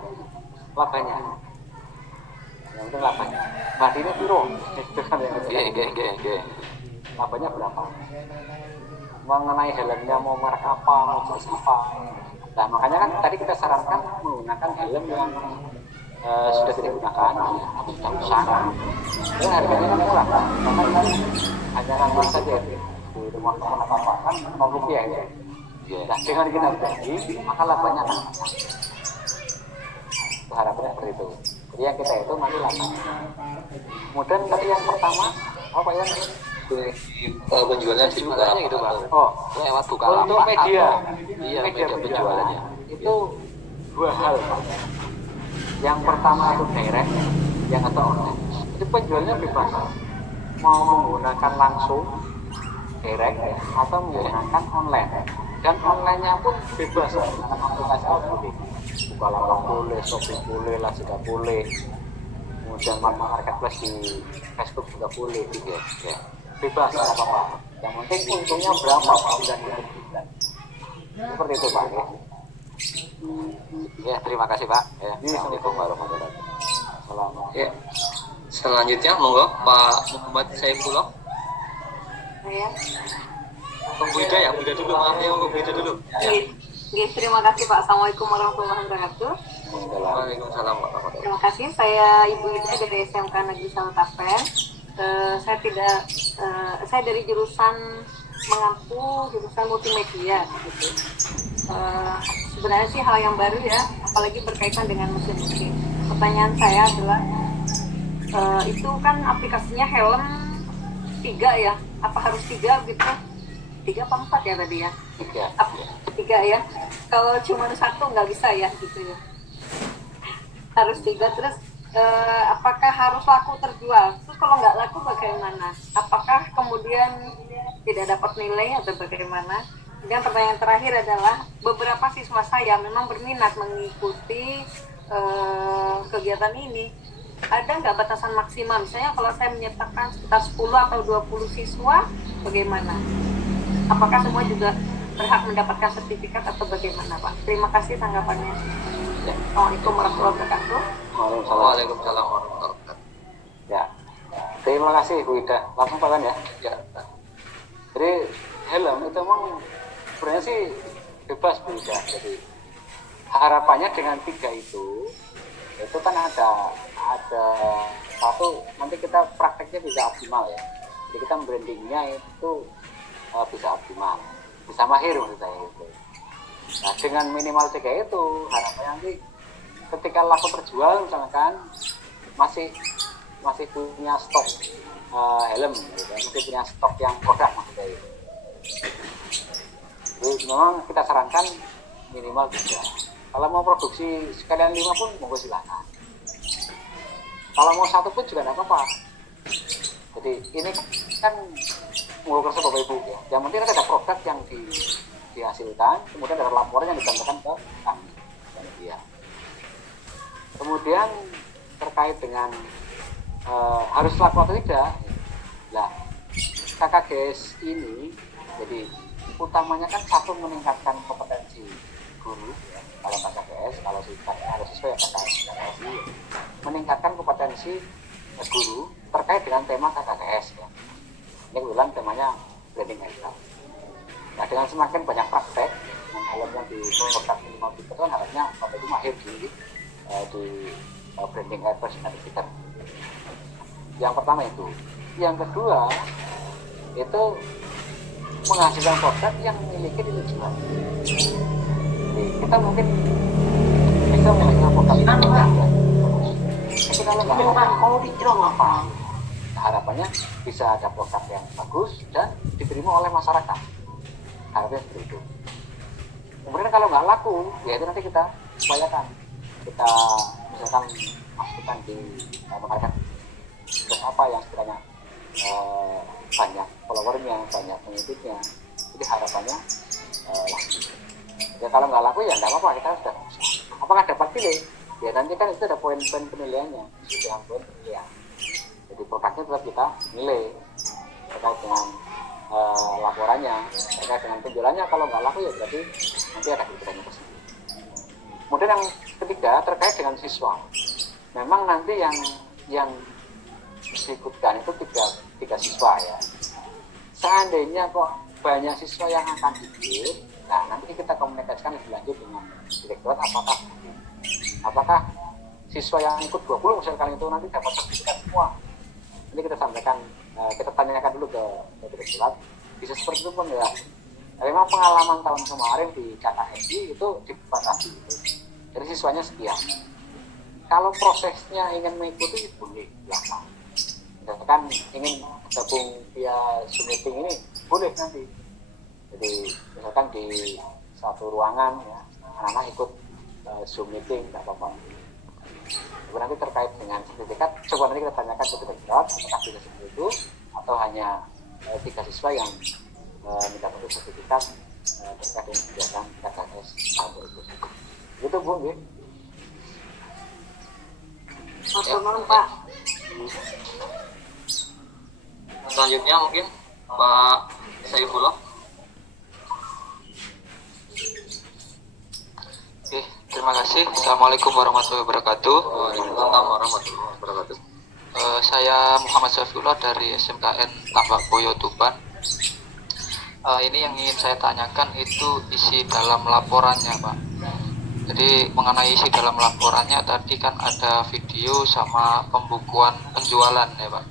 labanya. Yang penting labanya. Badine piro? Itu kan yang penting. Labanya berapa? Mengenai helmnya mau merek apa, mau jenis apa. Nah makanya kan tadi kita sarankan menggunakan helm yang sudah tidak digunakan atau sudah rusak. Dan harganya kan murah, karena ini hanya nambah saja di rumah teman apa kan Rp0 ya. Nah dengan kita berbagi maka labanya akan harapannya seperti itu. Jadi yang kita itu nanti laba. Kemudian tadi yang pertama apa ya? Penjualan di Jualannya gitu Pak. Oh, Lewat Bukalapak untuk media, iya, media penjualannya. itu dua hal Pak. Yang pertama itu direct, yang kedua online. Itu penjualnya bebas, mau menggunakan langsung direct atau menggunakan online. Dan online-nya pun bebas menggunakan aplikasi seperti Bukalapak boleh, Shopee boleh, Lazada boleh, kemudian marketplace di Facebook juga boleh, gitu ya. Bebas nggak apa-apa. Yang penting untungnya berapa Pak bulan ini. Seperti itu Pak ya. Ya, terima kasih Pak. Ya, Assalamualaikum warahmatullahi wabarakatuh. Ya. Selanjutnya monggo Pak Muhammad Saifullah. Ya. Bu Ida ya, Bu Ida dulu, maaf ya, Bu Ida dulu. Yes, terima kasih Pak. Assalamualaikum warahmatullahi wabarakatuh. Waalaikumsalam warahmatullahi wabarakatuh. Terima kasih. Saya Ibu Ida dari SMK Negeri Salutapen. Saya dari jurusan mengaku jurusan multimedia gitu. Sebenarnya sih hal yang baru ya, apalagi berkaitan dengan mesin-mesin. Pertanyaan saya adalah itu kan aplikasinya helm 3 ya, apa harus 3 gitu? 3 apa 4 ya tadi ya? 3 ya. Kalau cuma 1 nggak bisa ya gitu ya. Harus 3 terus. Apakah harus laku terjual? Terus kalau nggak laku bagaimana? Apakah kemudian tidak dapat nilai atau bagaimana? Dan pertanyaan terakhir adalah beberapa siswa saya memang berminat mengikuti kegiatan ini. Ada nggak batasan maksimal? Misalnya kalau saya menyertakan sekitar 10 atau 20 siswa, bagaimana? Apakah semua juga berhak mendapatkan sertifikat atau bagaimana Pak? Terima kasih tanggapannya. Assalamualaikum warahmatullahi wabarakatuh. Waalaikumsalam warahmatullahi wabarakatuh. Ya, terima kasih Bu Ida. Langsung Pak ya. Ya. Jadi helm itu memang sebenarnya sih bebas Bu Ida. Jadi harapannya dengan 3 itu kan ada satu nanti kita prakteknya bisa optimal ya. Jadi kita brandingnya itu bisa optimal, bisa mahir menurut saya itu. Nah dengan minimal 3 itu harapannya nanti ketika laku terjual misalkan masih punya stok helm gitu, masih punya stok yang produk maksudnya itu. Jadi memang kita sarankan minimal 3. Kalau mau produksi sekalian 5 pun monggo silakan. Kalau mau 1 pun juga tidak apa-apa. Jadi ini kan monggo kerja Bapak Ibu ya. Yang penting ada produk yang dihasilkan, kemudian ada laporan yang disampaikan ke kami dan dia. Kemudian terkait dengan harus laku atau tidak, nah KKGS ini jadi utamanya kan satu meningkatkan kompetensi guru ya, kalau KKGS, kalau siswa ya KKGS ini meningkatkan kompetensi guru terkait dengan tema KKGS ya. Ini kebetulan temanya branding aircraft. Nah dengan semakin banyak praktek yang helm yang di produk minimal itu kan harusnya Bapak itu mahir di branding aircraft certificate. Yang pertama itu. Yang kedua itu menghasilkan produk yang memiliki nilai jual. Jadi kita mungkin bisa menghasilkan produk yang tapi kalau nggak mau dijual apa? Harapannya bisa ada produk yang bagus dan diterima oleh masyarakat. Harapnya seperti itu. Kemudian kalau nggak laku, ya itu nanti kita upayakan. Kita misalkan masukkan di masyarakat terus apa yang sekiranya banyak followernya, banyak pengikutnya. Jadi harapannya laku. Ya kalau nggak laku ya nggak apa-apa, kita sudah apakah dapat pilih? Ya nanti kan itu ada poin-poin penilaiannya, sudah poin penilaian. Jadi produknya tetap kita nilai terkait dengan laporannya, terkait dengan penjualannya. Kalau nggak laku ya berarti nanti ada kriteria tersebut. Kemudian yang ketiga terkait dengan siswa. Memang nanti yang diikutkan itu tiga siswa ya. Seandainya kok banyak siswa yang akan ikut, nah nanti kita komunikasikan lebih lanjut dengan direktorat apakah siswa yang ikut 20 misalkan itu nanti dapat sertifikat semua. Nanti kita sampaikan, kita tanyakan dulu ke direktorat, bisa seperti itu pun ya. Memang pengalaman tahun kemarin di KKSI itu dibatasi gitu. Jadi siswanya sekian. Kalau prosesnya ingin mengikuti boleh silakan. Misalkan ingin gabung via Zoom meeting ini boleh nanti. Jadi misalkan di satu ruangan ya, anak-anak ikut Zoom meeting tidak apa-apa. Kemudian nanti terkait dengan sertifikat, coba nanti kita tanyakan ke direktorat apakah bisa seperti itu atau hanya 3 siswa yang minta untuk sertifikat terkait dengan kegiatan KKS tahun 2020. Itu Bu, ya. Matur Pak. Selanjutnya mungkin Pak Saifullah. Oke, terima kasih. Assalamualaikum warahmatullahi wabarakatuh. Waalaikumsalam warahmatullahi wabarakatuh. Saya Muhammad Saifullah dari SMKN Tambak Boyo Tuban. Ini yang ingin saya tanyakan itu isi dalam laporannya, Pak. Jadi mengenai isi dalam laporannya tadi kan ada video sama pembukuan penjualan ya, Pak.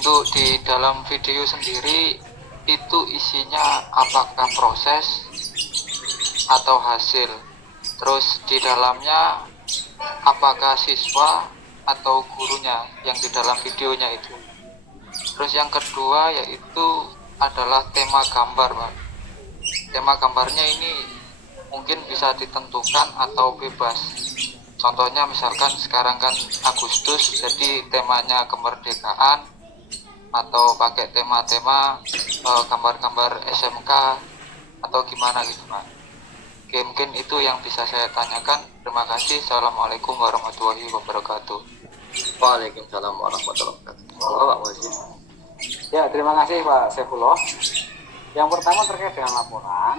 Untuk di dalam video sendiri itu isinya apakah proses atau hasil? Terus di dalamnya apakah siswa atau gurunya yang di dalam videonya itu? Terus yang kedua yaitu adalah tema gambar, Pak. Tema gambarnya ini mungkin bisa ditentukan atau bebas. Contohnya misalkan sekarang kan Agustus, jadi temanya kemerdekaan, atau pakai tema-tema gambar-gambar SMK atau gimana gitu, Pak. Oke, mungkin itu yang bisa saya tanyakan. Terima kasih. Assalamualaikum warahmatullahi wabarakatuh. Waalaikumsalam warahmatullahi wabarakatuh. Pak Wazir. Ya, terima kasih Pak Saifullah. Yang pertama terkait dengan laporan.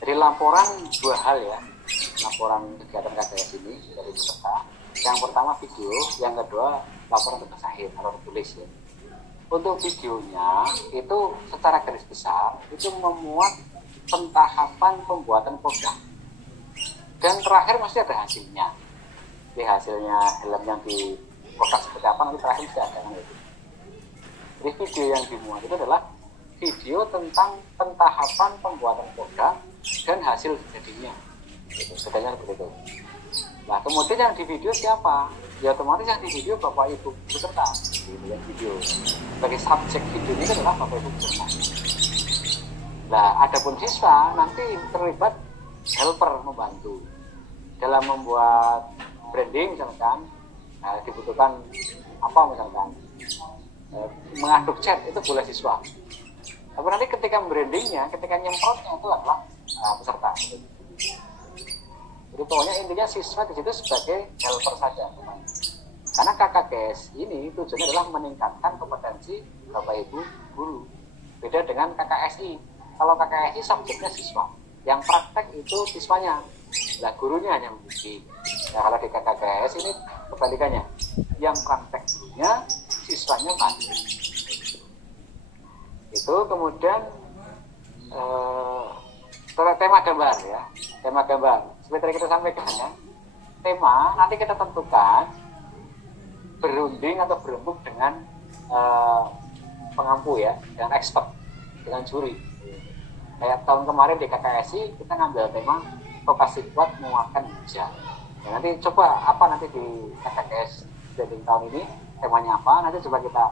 Jadi laporan 2 hal ya. Laporan kegiatan KKS ini dari peserta. Yang pertama video, yang kedua laporan tugas akhir atau tulis ya. Untuk videonya itu secara garis besar itu memuat pentahapan pembuatan produk. Dan terakhir mesti ada hasilnya. Jadi hasilnya helm yang di produk seperti apa nanti terakhir mesti ada gitu. Jadi video yang dimuat itu adalah video tentang pentahapan pembuatan produk dan hasil jadinya. Bedanya seperti itu. Nah kemudian yang di video siapa? Ya otomatis yang di video Bapak Ibu peserta di video. Sebagai subjek video ini adalah Bapak Ibu peserta. Nah adapun siswa nanti terlibat helper membantu dalam membuat branding misalkan. Nah, dibutuhkan apa misalkan mengaduk chat itu boleh siswa. Tapi nanti ketika brandingnya, ketika nyemprotnya itu adalah peserta. Jadi pokoknya intinya siswa di situ sebagai helper saja. Karena KKS ini tujuannya adalah meningkatkan kompetensi Bapak Ibu guru. Beda dengan KKSI. Kalau KKSI subjeknya siswa, yang praktek itu siswanya. Nah gurunya hanya menguji. Nah kalau di KKS ini kebalikannya, yang praktek gurunya, siswanya praktek. Itu kemudian tema gambar ya, tema gambar. Seperti tadi kita sampaikan ya, tema nanti kita tentukan berunding atau berembuk dengan pengampu ya, dengan expert, dengan juri. Kayak tahun kemarin di KKSI kita ngambil tema vokasi kuat menguatkan hijau. Ya, nanti coba apa nanti di KKS jadi tahun ini temanya apa? Nanti coba kita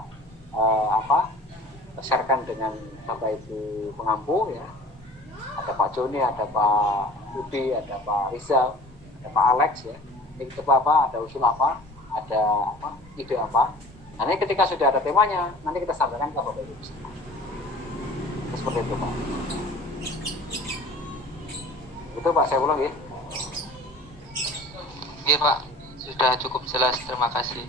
sharekan dengan Bapak Ibu pengampu ya. Ada Pak Joni, ada Pak Budi, ada Pak Rizal, ada Pak Alex ya. Ini coba apa? Ada usul apa? Ada apa? Ide apa? Nanti ketika sudah ada temanya, nanti kita sampaikan ke Bapak Ibu peserta. Seperti itu Pak. Itu Pak, saya ulang ya. Oke Pak, sudah cukup jelas, terima kasih.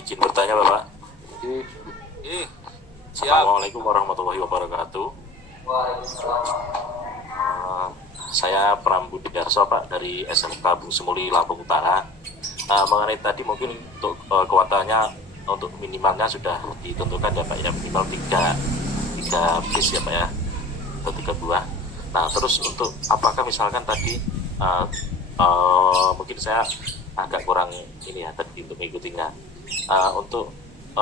Izin bertanya Bapak. Assalamualaikum warahmatullahi wabarakatuh. Saya Prambudi Darso Pak dari SMK Bung Semuli Lampung Utara. Mengenai tadi mungkin untuk kuotanya untuk minimalnya sudah ditentukan ya Pak ya, minimal 3 bis ya Pak ya, atau 3 buah. Nah terus untuk apakah misalkan tadi mungkin saya agak kurang ini ya tadi untuk mengikutinya, untuk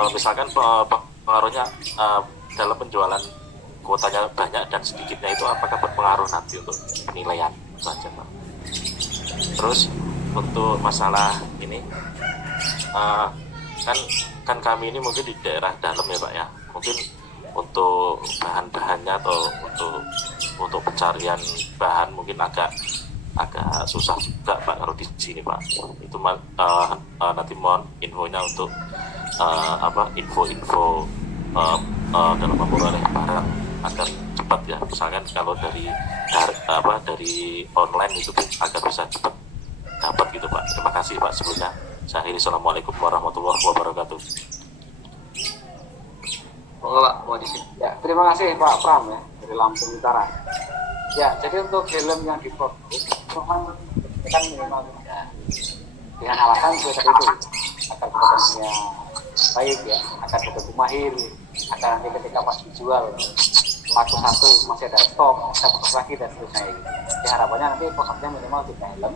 misalkan pengaruhnya dalam penjualan kuotanya banyak dan sedikitnya itu apakah berpengaruh nanti untuk penilaian saja Pak. Terus untuk masalah ini kan kami ini mungkin di daerah dalam ya Pak ya, mungkin untuk bahan-bahannya atau untuk pencarian bahan mungkin agak susah juga Pak kalau di sini Pak. Itu nanti mohon infonya untuk info-info dalam memperoleh barang agar cepat ya. Misalkan kalau dari online itu agar bisa cepat dapat gitu Pak. Terima kasih Pak sebelumnya. Saya akhiri. Assalamualaikum warahmatullahi wabarakatuh. Monggo Pak, mau di sini. Ya, terima kasih Pak Pram ya dari Lampung Utara. Ya, jadi untuk helm yang diproduksi memang kan minimal dengan alasan seperti itu agar produknya baik ya, agar betul mahir, agar nanti ketika pas dijual laku satu masih ada stok, bisa produk lagi dan seterusnya. Jadi harapannya nanti produknya minimal 3 helm.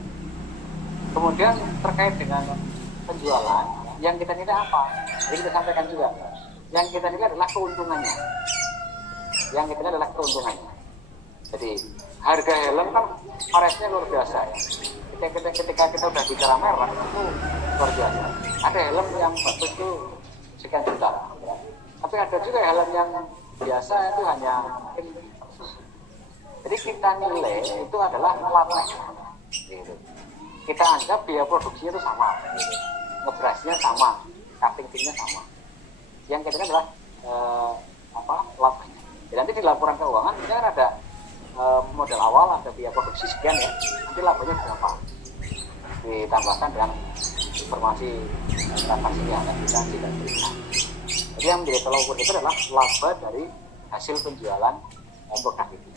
Kemudian terkait dengan penjualan, yang kita nilai apa? Jadi kita sampaikan juga, yang kita nilai adalah keuntungannya. Yang kita nilai adalah keuntungannya. Jadi harga helm kan varisnya luar biasa ya. Ketika kita udah bicara merek itu luar biasa. Ada helm yang bagus itu sekian juta, ya. Tapi ada juga helm yang biasa itu hanya mungkin. Jadi kita nilai itu adalah alatnya. Gitu. Kita anggap biaya produksinya itu sama, ngebrasnya sama, cutting pinnya sama. Yang kita adalah labanya. Jadi nanti di laporan keuangan kita kan ada modal awal, ada biaya produksi sekian ya, nanti labanya berapa? Ditambahkan dengan informasi transaksinya dan bisa tidak terima. Jadi yang menjadi tolak ukur itu adalah laba dari hasil penjualan produk itu.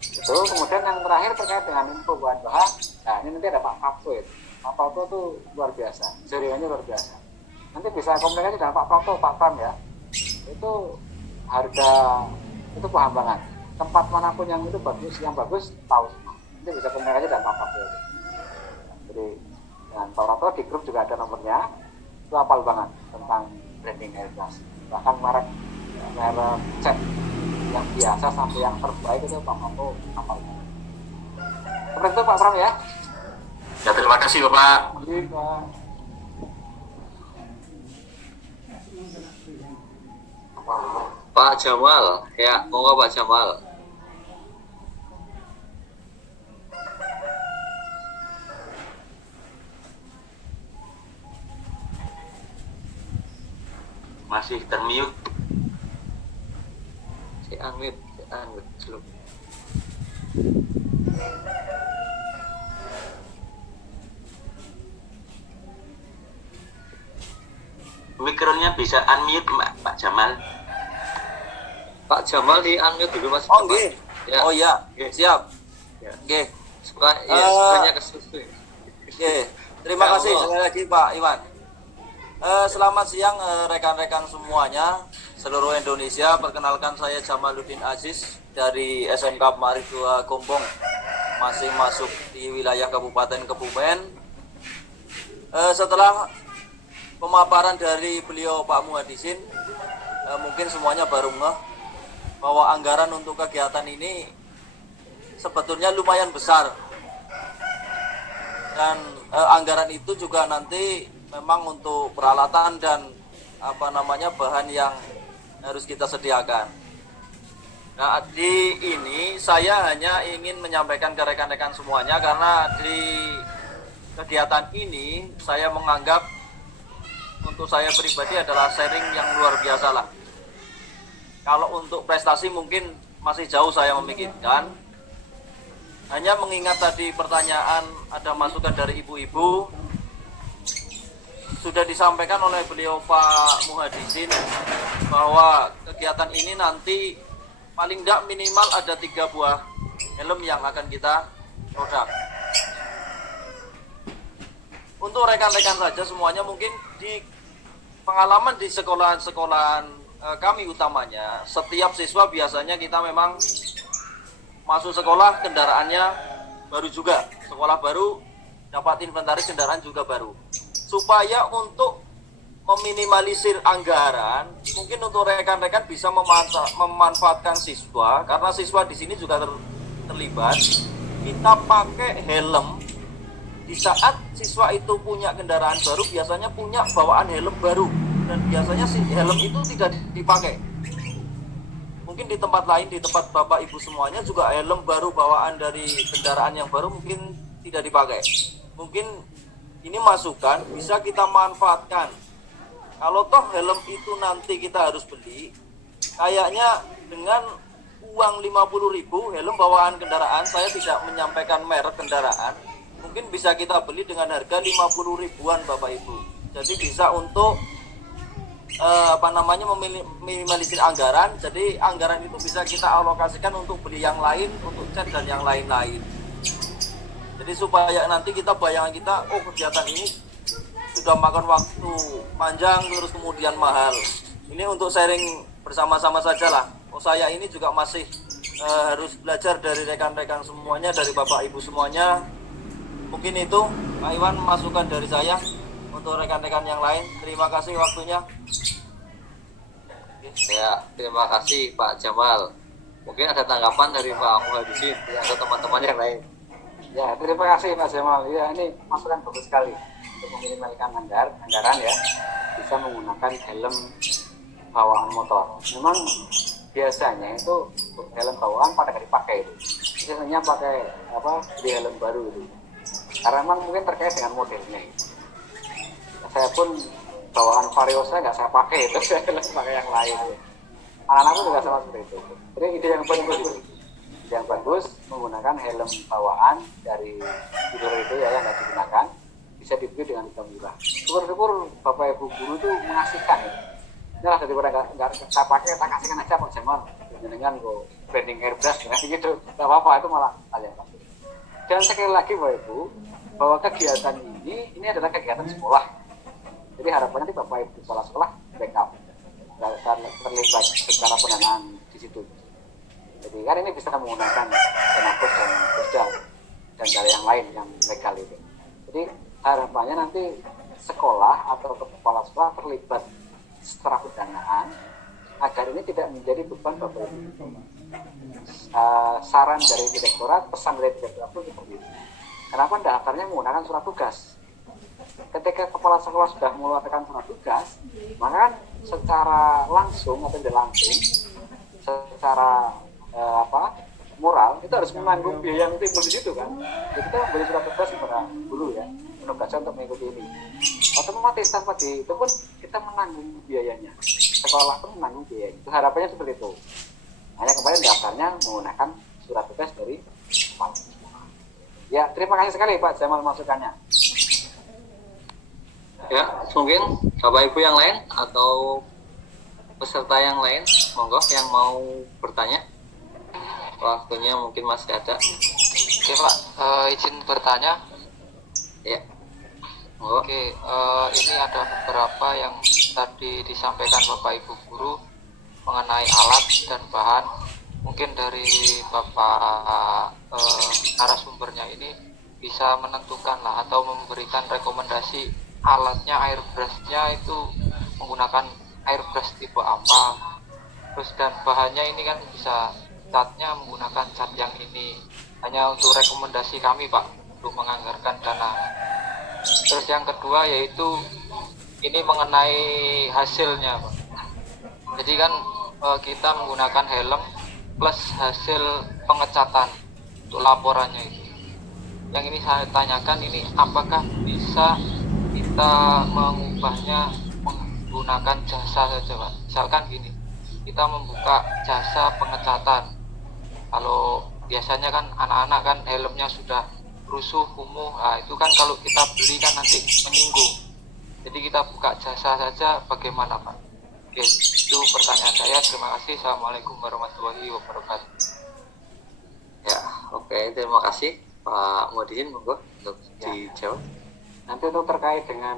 Itu kemudian yang terakhir terkait dengan info bahan-bahan. Nah ini nanti ada Pak Prapto ya. Pak Prapto itu luar biasa, jaringannya luar biasa. Nanti bisa komunikasi dengan Pak Prapto, Pak Pram ya. Itu harga itu paham banget. Tempat manapun yang itu bagus, yang bagus tahu semua. Nanti bisa komunikasi dengan Pak Prapto. Jadi dengan Pak Prapto di grup juga ada nomornya. Itu hafal banget tentang branding Airbus. Bahkan merek cat yang biasa sampai yang terbaik itu Pak Prapto hafal banget. Seperti itu Pak Pram ya. Ya terima kasih Bapak. Iya. Pak Jamal, ya monggo Pak Jamal. Masih termute. Si unmute belum. Mikronya bisa unmute Pak Jamal. Pak Jamal di unmute dulu Mas. Oh nggih. Ya. Oh iya, siap. Ya. Nggih. Semuanya ke susu. Nggih. Terima kasih sekali lagi Pak Iwan. Selamat siang rekan-rekan semuanya seluruh Indonesia. Perkenalkan saya Jamaluddin Aziz dari SMK Mari 2 Gombong, masih masuk di wilayah Kabupaten Kebumen. Setelah pemaparan dari beliau Pak Muhadisin, mungkin semuanya baru ngeh bahwa anggaran untuk kegiatan ini sebetulnya lumayan besar, dan anggaran itu juga nanti memang untuk peralatan dan bahan yang harus kita sediakan. Nah, di ini saya hanya ingin menyampaikan ke rekan-rekan semuanya karena di kegiatan ini saya menganggap untuk saya pribadi adalah sharing yang luar biasa lah. Kalau untuk prestasi mungkin masih jauh saya memikirkan. Hanya mengingat tadi pertanyaan ada masukan dari ibu-ibu, sudah disampaikan oleh beliau Pak Muhadisin bahwa kegiatan ini nanti paling tidak minimal ada 3 buah helm yang akan kita produk. Untuk rekan-rekan saja semuanya mungkin di pengalaman di sekolahan-sekolahan kami utamanya, setiap siswa biasanya kita memang masuk sekolah kendaraannya baru juga, sekolah baru dapat inventaris kendaraan juga baru. Supaya untuk meminimalisir anggaran, mungkin untuk rekan-rekan bisa memanfaatkan siswa, karena siswa di sini juga terlibat. Kita pakai helm di saat siswa itu punya kendaraan baru, biasanya punya bawaan helm baru, dan biasanya si helm itu tidak dipakai. Mungkin di tempat lain, di tempat bapak ibu semuanya juga helm baru bawaan dari kendaraan yang baru mungkin tidak dipakai. Mungkin ini masukan bisa kita manfaatkan. Kalau toh helm itu nanti kita harus beli, kayaknya dengan uang 50.000 helm bawaan kendaraan, saya tidak menyampaikan merek kendaraan, mungkin bisa kita beli dengan harga 50 ribuan Bapak Ibu. Jadi bisa untuk meminimalisir anggaran. Jadi anggaran itu bisa kita alokasikan untuk beli yang lain, untuk cat dan yang lain-lain. Jadi supaya nanti kita bayangan kita, oh kegiatan ini sudah makan waktu panjang terus kemudian mahal. Ini untuk sharing bersama-sama saja lah. Oh, saya ini juga masih harus belajar dari rekan-rekan semuanya, dari bapak ibu semuanya. Mungkin itu Pak Iwan masukan dari saya untuk rekan-rekan yang lain. Terima kasih waktunya. Ya, terima kasih Pak Jamal. Mungkin ada tanggapan dari Pak Muhadisin atau teman-teman yang lain. Ya, terima kasih Mas Jamal. Ya, ini masukan bagus sekali untuk meminimalkan anggaran ya. Bisa menggunakan helm bawaan motor. Memang biasanya itu helm bawaan pada nggak dipakai itu. Biasanya pakai beli helm baru itu. Karena memang mungkin terkait dengan modelnya. Saya pun bawaan Vario saya nggak saya pakai itu, saya pakai yang lain. Anak-anakku juga sama seperti itu. Jadi ide yang bagus, yang bagus menggunakan helm bawaan dari dealer itu ya yang nggak digunakan, bisa dibeli dengan harga murah. Syukur-syukur bapak ibu guru itu mengasihkan ya. Inilah daripada nggak saya pakai, saya kasihkan aja Pak Jamal dengan kok branding airbrush ya gitu, nggak apa-apa, itu malah hal yang bagus. Dan sekali lagi Bapak Ibu, bahwa kegiatan ini adalah kegiatan sekolah. Jadi harapannya nanti Bapak Ibu kepala sekolah backup, terlibat secara pendanaan di situ. Jadi kan ini bisa menggunakan dana pos dan sosial dan cara yang lain yang legal itu. Jadi harapannya nanti sekolah atau kepala sekolah terlibat secara pendanaan agar ini tidak menjadi beban Bapak Ibu. Saran dari direktorat, pesan dari direktorat itu seperti itu. Kenapa daftarnya menggunakan surat tugas? Ketika kepala sekolah sudah mengeluarkan surat tugas, maka kan secara langsung atau tidak langsung, secara moral itu harus menanggung biaya yang timbul di situ kan. Jadi kita memberi surat tugas kepada guru ya, penugasnya untuk mengikuti ini. Otomatis tanpa itu pun kita menanggung biayanya. Sekolah pun menanggung biaya. Itu harapannya seperti itu. Hanya kemarin daftarnya menggunakan surat tugas dari kepala sekolah. Ya, terima kasih sekali Pak Jamal masukannya. Ya, mungkin Bapak Ibu yang lain atau peserta yang lain, monggo yang mau bertanya. Waktunya mungkin masih ada. Oke Pak, izin bertanya. Ya. Monggo. Oke, ini ada beberapa yang tadi disampaikan Bapak Ibu guru mengenai alat dan bahan. Mungkin dari Bapak narasumbernya ini bisa menentukan lah atau memberikan rekomendasi alatnya, airbrushnya itu menggunakan airbrush tipe apa, terus dan bahannya ini kan bisa catnya menggunakan cat yang ini, hanya untuk rekomendasi kami Pak untuk menganggarkan dana. Terus yang kedua yaitu ini mengenai hasilnya Pak. Jadi kan kita menggunakan helm plus hasil pengecatan untuk laporannya itu. Yang ini saya tanyakan ini apakah bisa kita mengubahnya menggunakan jasa saja Pak. Misalkan gini, kita membuka jasa pengecatan. Kalau biasanya kan anak-anak kan helmnya sudah rusuh, kumuh, nah itu kan kalau kita beli kan nanti menyinggung. Jadi kita buka jasa saja bagaimana Pak? Oke, itu pertanyaan saya. Terima kasih. Assalamualaikum warahmatullahi wabarakatuh. Ya, oke, terima kasih Pak Muhyiddin, monggo untuk dijawab. Nanti itu terkait dengan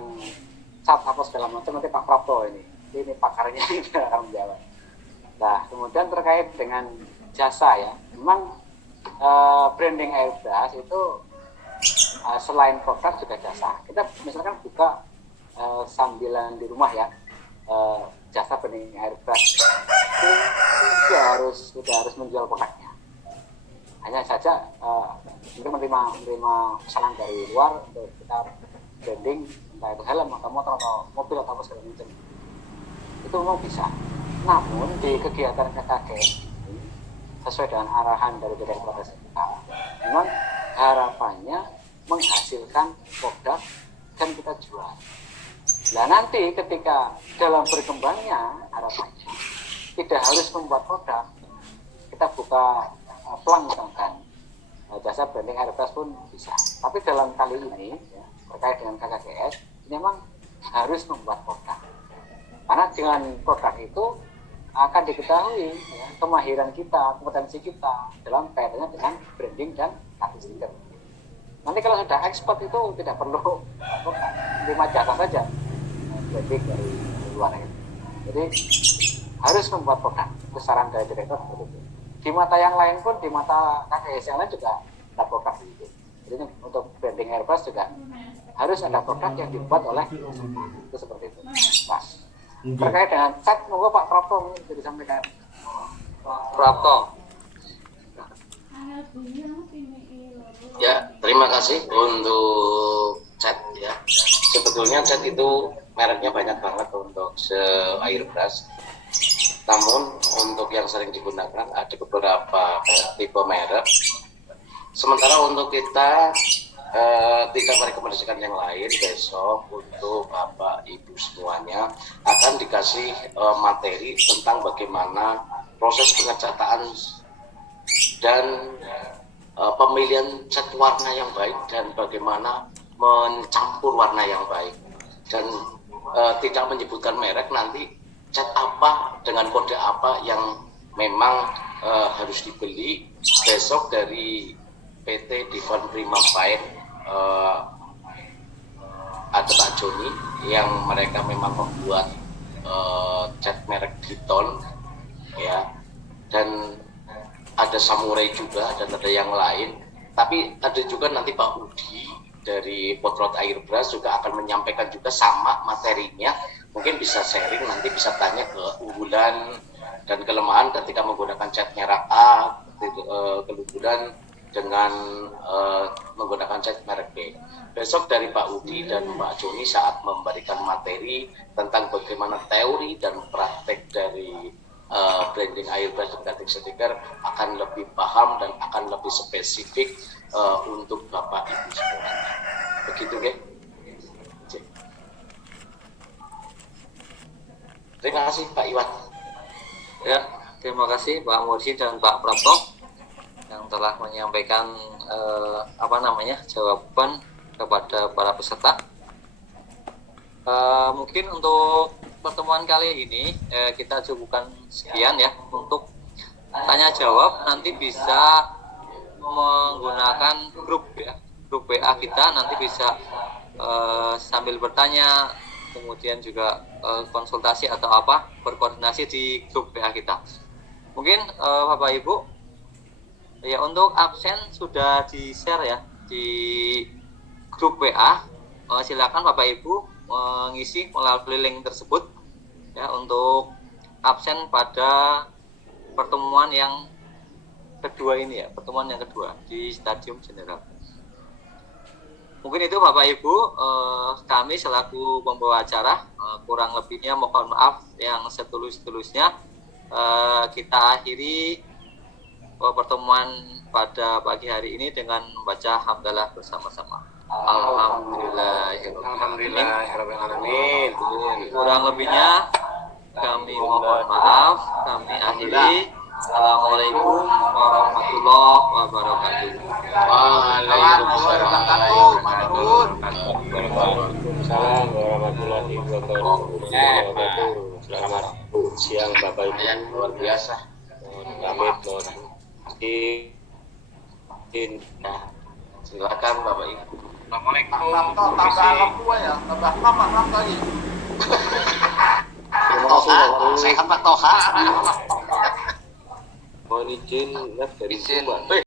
cat apa segala macam, nanti Pak Prapto ini pakarnya itu akan menjawab. Nah, kemudian terkait dengan jasa ya, memang branding Airbrush itu selain produk juga jasa. Kita misalkan buka sambilan di rumah ya, jasa branding Airbrush itu sudah harus menjual produknya. Hanya saja mungkin menerima pesanan dari luar untuk kita branding, entah itu helm atau motor atau mobil atau apa segala macam, itu memang bisa. Namun di kegiatan KKG sesuai dengan arahan dari Direktur SMK, memang harapannya menghasilkan produk dan kita jual. Nah nanti ketika dalam berkembangnya harapannya tidak harus membuat produk, kita buka pelang misalkan jasa branding Airbrush pun bisa. Tapi dalam kali ini ya, terkait dengan KKGS ini memang harus membuat produk, karena dengan produk itu akan diketahui ya, kemahiran kita, kompetensi kita dalam kaitannya dengan branding dan kartu stiker. Nanti kalau sudah ekspor itu tidak perlu terima jasa saja branding dari luar itu. Jadi harus membuat produk. Itu saran dari direktur seperti itu. Di mata yang lain pun, di mata KKS yang lain juga ada produk itu. Jadi untuk branding Airbrush juga harus ada produk yang dibuat oleh itu seperti itu. Mas. Terkait dengan cat, monggo Pak Prapto bisa disampaikan. Prapto. Ya, terima kasih untuk cat ya. Sebetulnya cat itu mereknya banyak banget untuk Airbrush. Namun untuk yang sering digunakan ada beberapa tipe merek. Sementara untuk kita tidak merekomendasikan yang lain, besok untuk Bapak Ibu semuanya akan dikasih materi tentang bagaimana proses pengecatan dan pemilihan cat warna yang baik dan bagaimana mencampur warna yang baik, dan tidak menyebutkan merek, nanti cat apa dengan kode apa yang memang harus dibeli. Besok dari PT Divan Prima Paint ada Pak Joni yang mereka memang membuat cat merek Triton ya, dan ada Samurai juga, dan ada yang lain. Tapi ada juga nanti Pak Udi dari Potrot Airbrush juga akan menyampaikan juga sama materinya. Mungkin bisa sharing, nanti bisa tanya keunggulan dan kelemahan ketika menggunakan cat merek A, keunggulan dengan menggunakan cat merek B. Besok dari Pak Udi dan Pak Joni saat memberikan materi tentang bagaimana teori dan praktek dari branding Airbrush dan cutting sticker akan lebih paham dan akan lebih spesifik untuk Bapak Ibu semuanya. Begitu ya. Terima kasih Pak Iwan. Ya, terima kasih Pak Muhyiddin dan Pak Prapto yang telah menyampaikan jawaban kepada para peserta. Mungkin untuk pertemuan kali ini kita cukupkan sekian ya. Untuk tanya jawab nanti bisa menggunakan grup WA kita, nanti bisa sambil bertanya, kemudian juga konsultasi atau apa, berkoordinasi di grup WA kita. Mungkin Bapak Ibu ya, untuk absen sudah di share ya di grup WA. Silakan Bapak Ibu mengisi melalui link tersebut ya, untuk absen pada pertemuan yang kedua ini ya, pertemuan yang kedua di Stadium General. Mungkin itu Bapak Ibu, kami selaku pembawa acara kurang lebihnya mohon maaf yang setulus-tulusnya. Kita akhiri pertemuan pada pagi hari ini dengan membaca hamdalah bersama-sama. Alhamdulillahirobbilalamin. Kurang lebihnya kami mohon maaf. Kami akhiri. Assalamualaikum warahmatullahi wabarakatuh. Waalaikumsalam warahmatullahi wabarakatuh. Selamat siang Bapak Ibu. Luar biasa. Silakan Bapak Ibu. Assalamualaikum. Tambah alam tua ya, tambah malam lagi. Terima kasih Bapak Ibu. Sehat Pak Toha. Mohon izin dari Tuban.